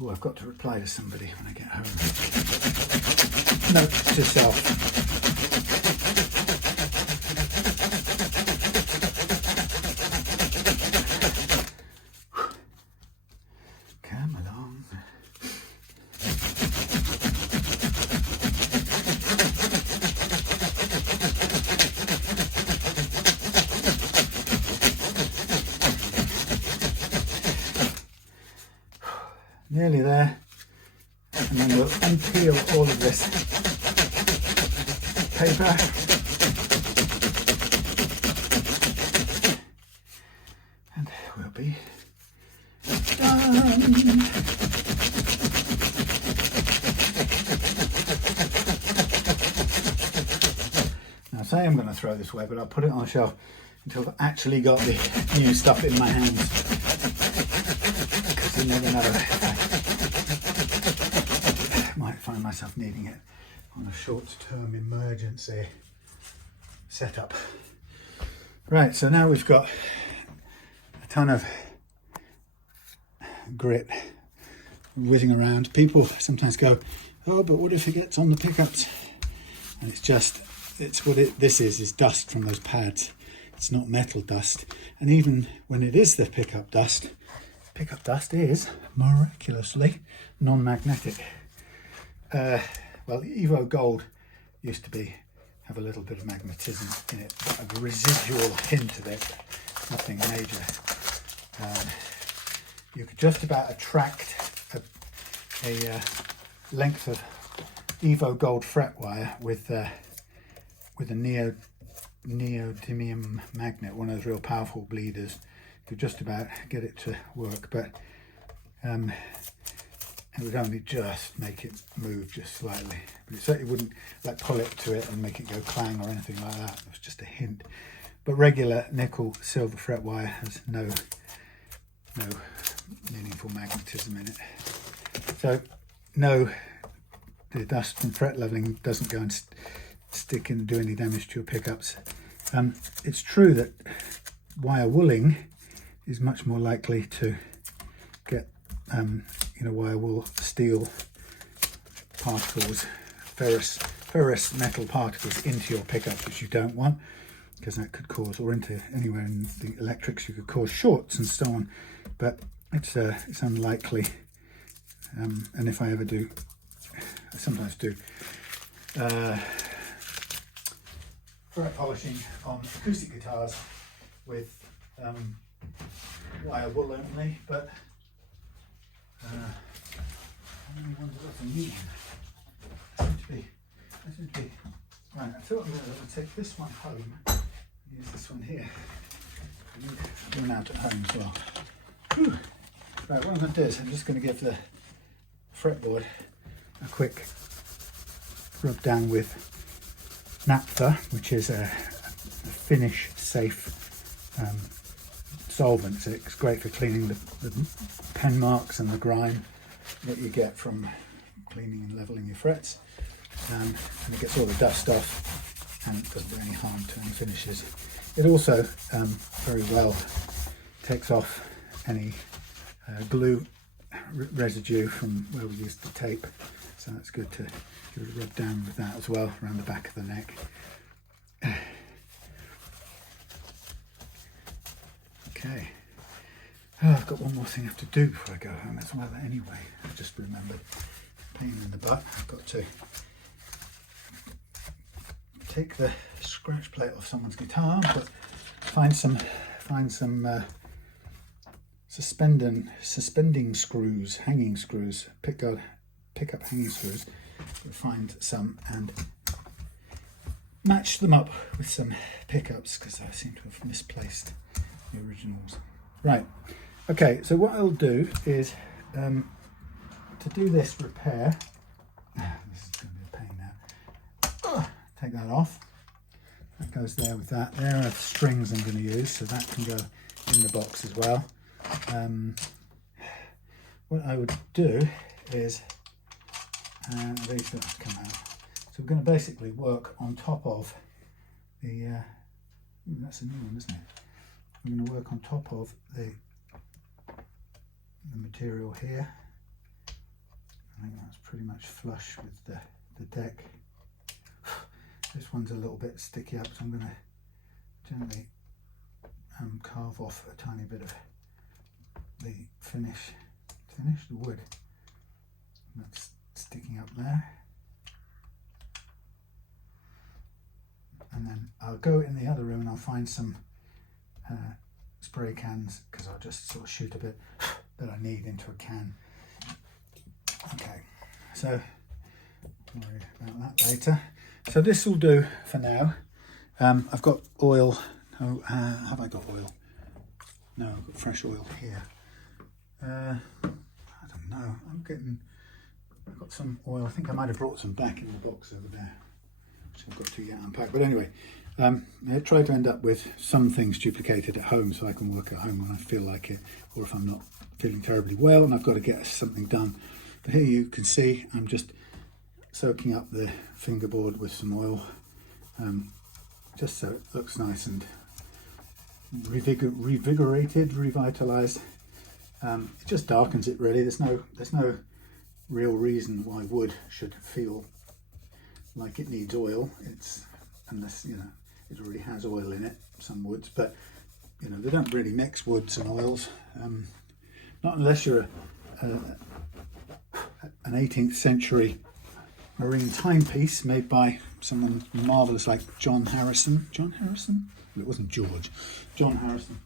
Oh, I've got to reply to somebody when I get home. Note to self. Come along. Nearly there, and then we'll unpeel all of this paper, and we'll be done. Now I say I'm going to throw this away, but I'll put it on the shelf until I've actually got the new stuff in my hands, because you never know. Might find myself needing it on a short-term emergency setup. Right, so now we've got a ton of grit whizzing around. People sometimes go, oh, but what if it gets on the pickups? And this is dust from those pads. It's not metal dust. And even when it is the pickup dust is miraculously non-magnetic. Well, Evo Gold used to have a little bit of magnetism in it, but a residual hint of it, nothing major. You could just about attract a length of Evo Gold fret wire with a neodymium magnet, one of those real powerful bleeders. You could just about get it to work, but it would only just make it move just slightly, but it certainly wouldn't pull it to it and make it go clang or anything like that. It was just a hint. But regular nickel silver fret wire has no meaningful magnetism in it. So no, the dust from fret leveling doesn't go and stick and do any damage to your pickups. It's true that wire wooling is much more likely to get wire wool steel particles, ferrous metal particles into your pickups, which you don't want, because that could cause, or into anywhere in the electrics, you could cause shorts and so on. But it's unlikely. And if I ever do, I sometimes do fret polishing on acoustic guitars with wire wool only, but How many ones have got a new one? That should be. Right, I thought I'm going to take this one home. Use this one here. I'm going out at home as well. Whew. Right, what I'm going to do is I'm just going to give the fretboard a quick rub down with naphtha, which is a finish safe solvent. So it's great for cleaning the pen marks and the grime that you get from cleaning and leveling your frets, and it gets all the dust off and it doesn't do any harm to any finishes. It also very well takes off any glue residue from where we used the tape, so that's good to give it a rub down with that as well around the back of the neck. Okay, I've got one more thing I have to do before I go home as well anyway. I just remembered, pain in the butt. I've got to take the scratch plate off someone's guitar, but find some suspending screws, hanging screws, pick up hanging screws. We'll find some and match them up with some pickups because I seem to have misplaced the originals. Right, okay, so what I'll do is to do this repair, this is going to be a pain now, take that off. That goes there with that. There are the strings I'm going to use, so that can go in the box as well. What I would do is, these don't come out. So we're going to basically work on top of the, that's a new one, isn't it? We're going to work on top of the material here. I think that's pretty much flush with the deck. This one's a little bit sticky up, so I'm going to gently carve off a tiny bit of the finish, the wood that's sticking up there. And then I'll go in the other room and I'll find some spray cans, because I'll just sort of shoot a bit that I need into a can. Okay, so don't worry about that later. So this will do for now. I've got oil. Oh, have I got oil? No, I've got fresh oil here. I don't know. I've got some oil. I think I might have brought some back in the box over there, which I've got to yet unpack. But anyway, I try to end up with some things duplicated at home so I can work at home when I feel like it, or if I'm not feeling terribly well and I've got to get something done. But here you can see I'm just soaking up the fingerboard with some oil, just so it looks nice and revigorated, revitalized. It just darkens it really. There's no real reason why wood should feel like it needs oil. It's unless it already has oil in it. Some woods, but they don't really mix woods and oils. Not unless you're an 18th century marine timepiece made by someone marvellous like John Harrison. John Harrison? Well, it wasn't George. John Harrison,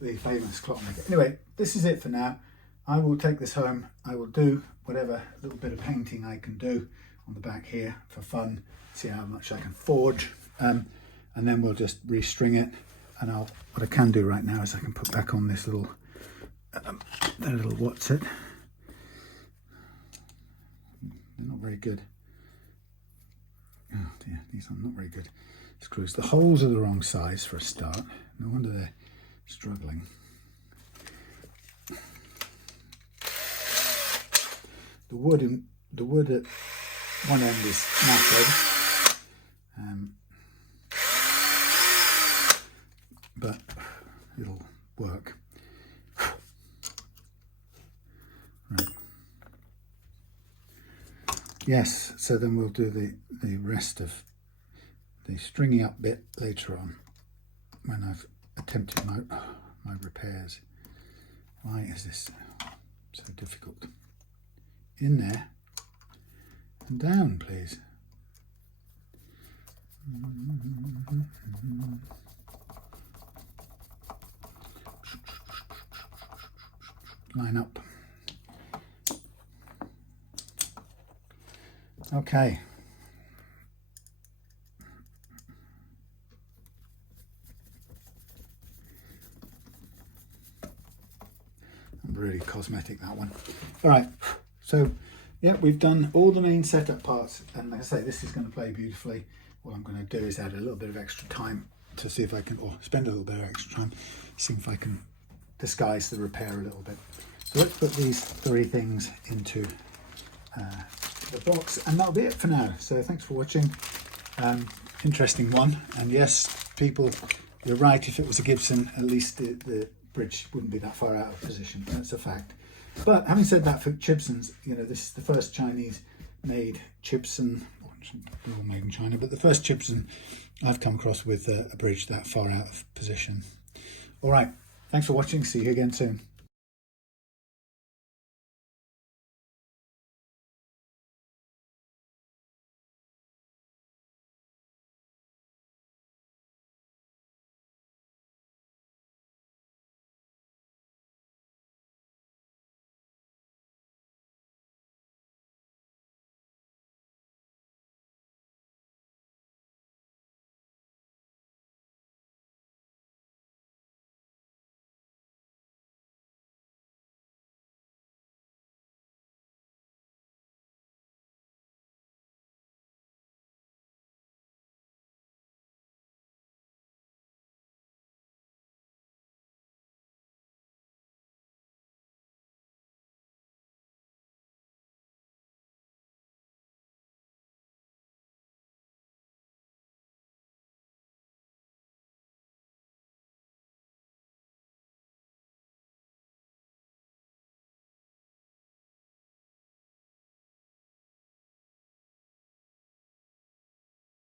the famous clockmaker. Anyway, this is it for now. I will take this home. I will do whatever little bit of painting I can do on the back here for fun, see how much I can forge, and then we'll just restring it. And what I can do right now is I can put back on this little what's it? They're not very good. Oh dear, these are not very good screws. The holes are the wrong size for a start. No wonder they're struggling. The wood at one end is knackered, but it'll work. Right. Yes, so then we'll do the rest of the stringing up bit later on when I've attempted my repairs. Why is this so difficult? In there and down, please. Line up. Okay. Really cosmetic, that one. All right, so yeah, we've done all the main setup parts, and like I say, this is going to play beautifully. What I'm going to do is add a little bit of extra time to see if I can, or spend a little bit of extra time, see if I can disguise the repair a little bit. So let's put these three things into the box, and that'll be it for now. So thanks for watching. Interesting one, and yes, people, you're right. If it was a Gibson, at least the bridge wouldn't be that far out of position. That's a fact. But having said that, for Chibsons, you know, this is the first Chinese-made Chibson. They're all made in China, but the first Chibson I've come across with a bridge that far out of position. All right, thanks for watching. See you again soon.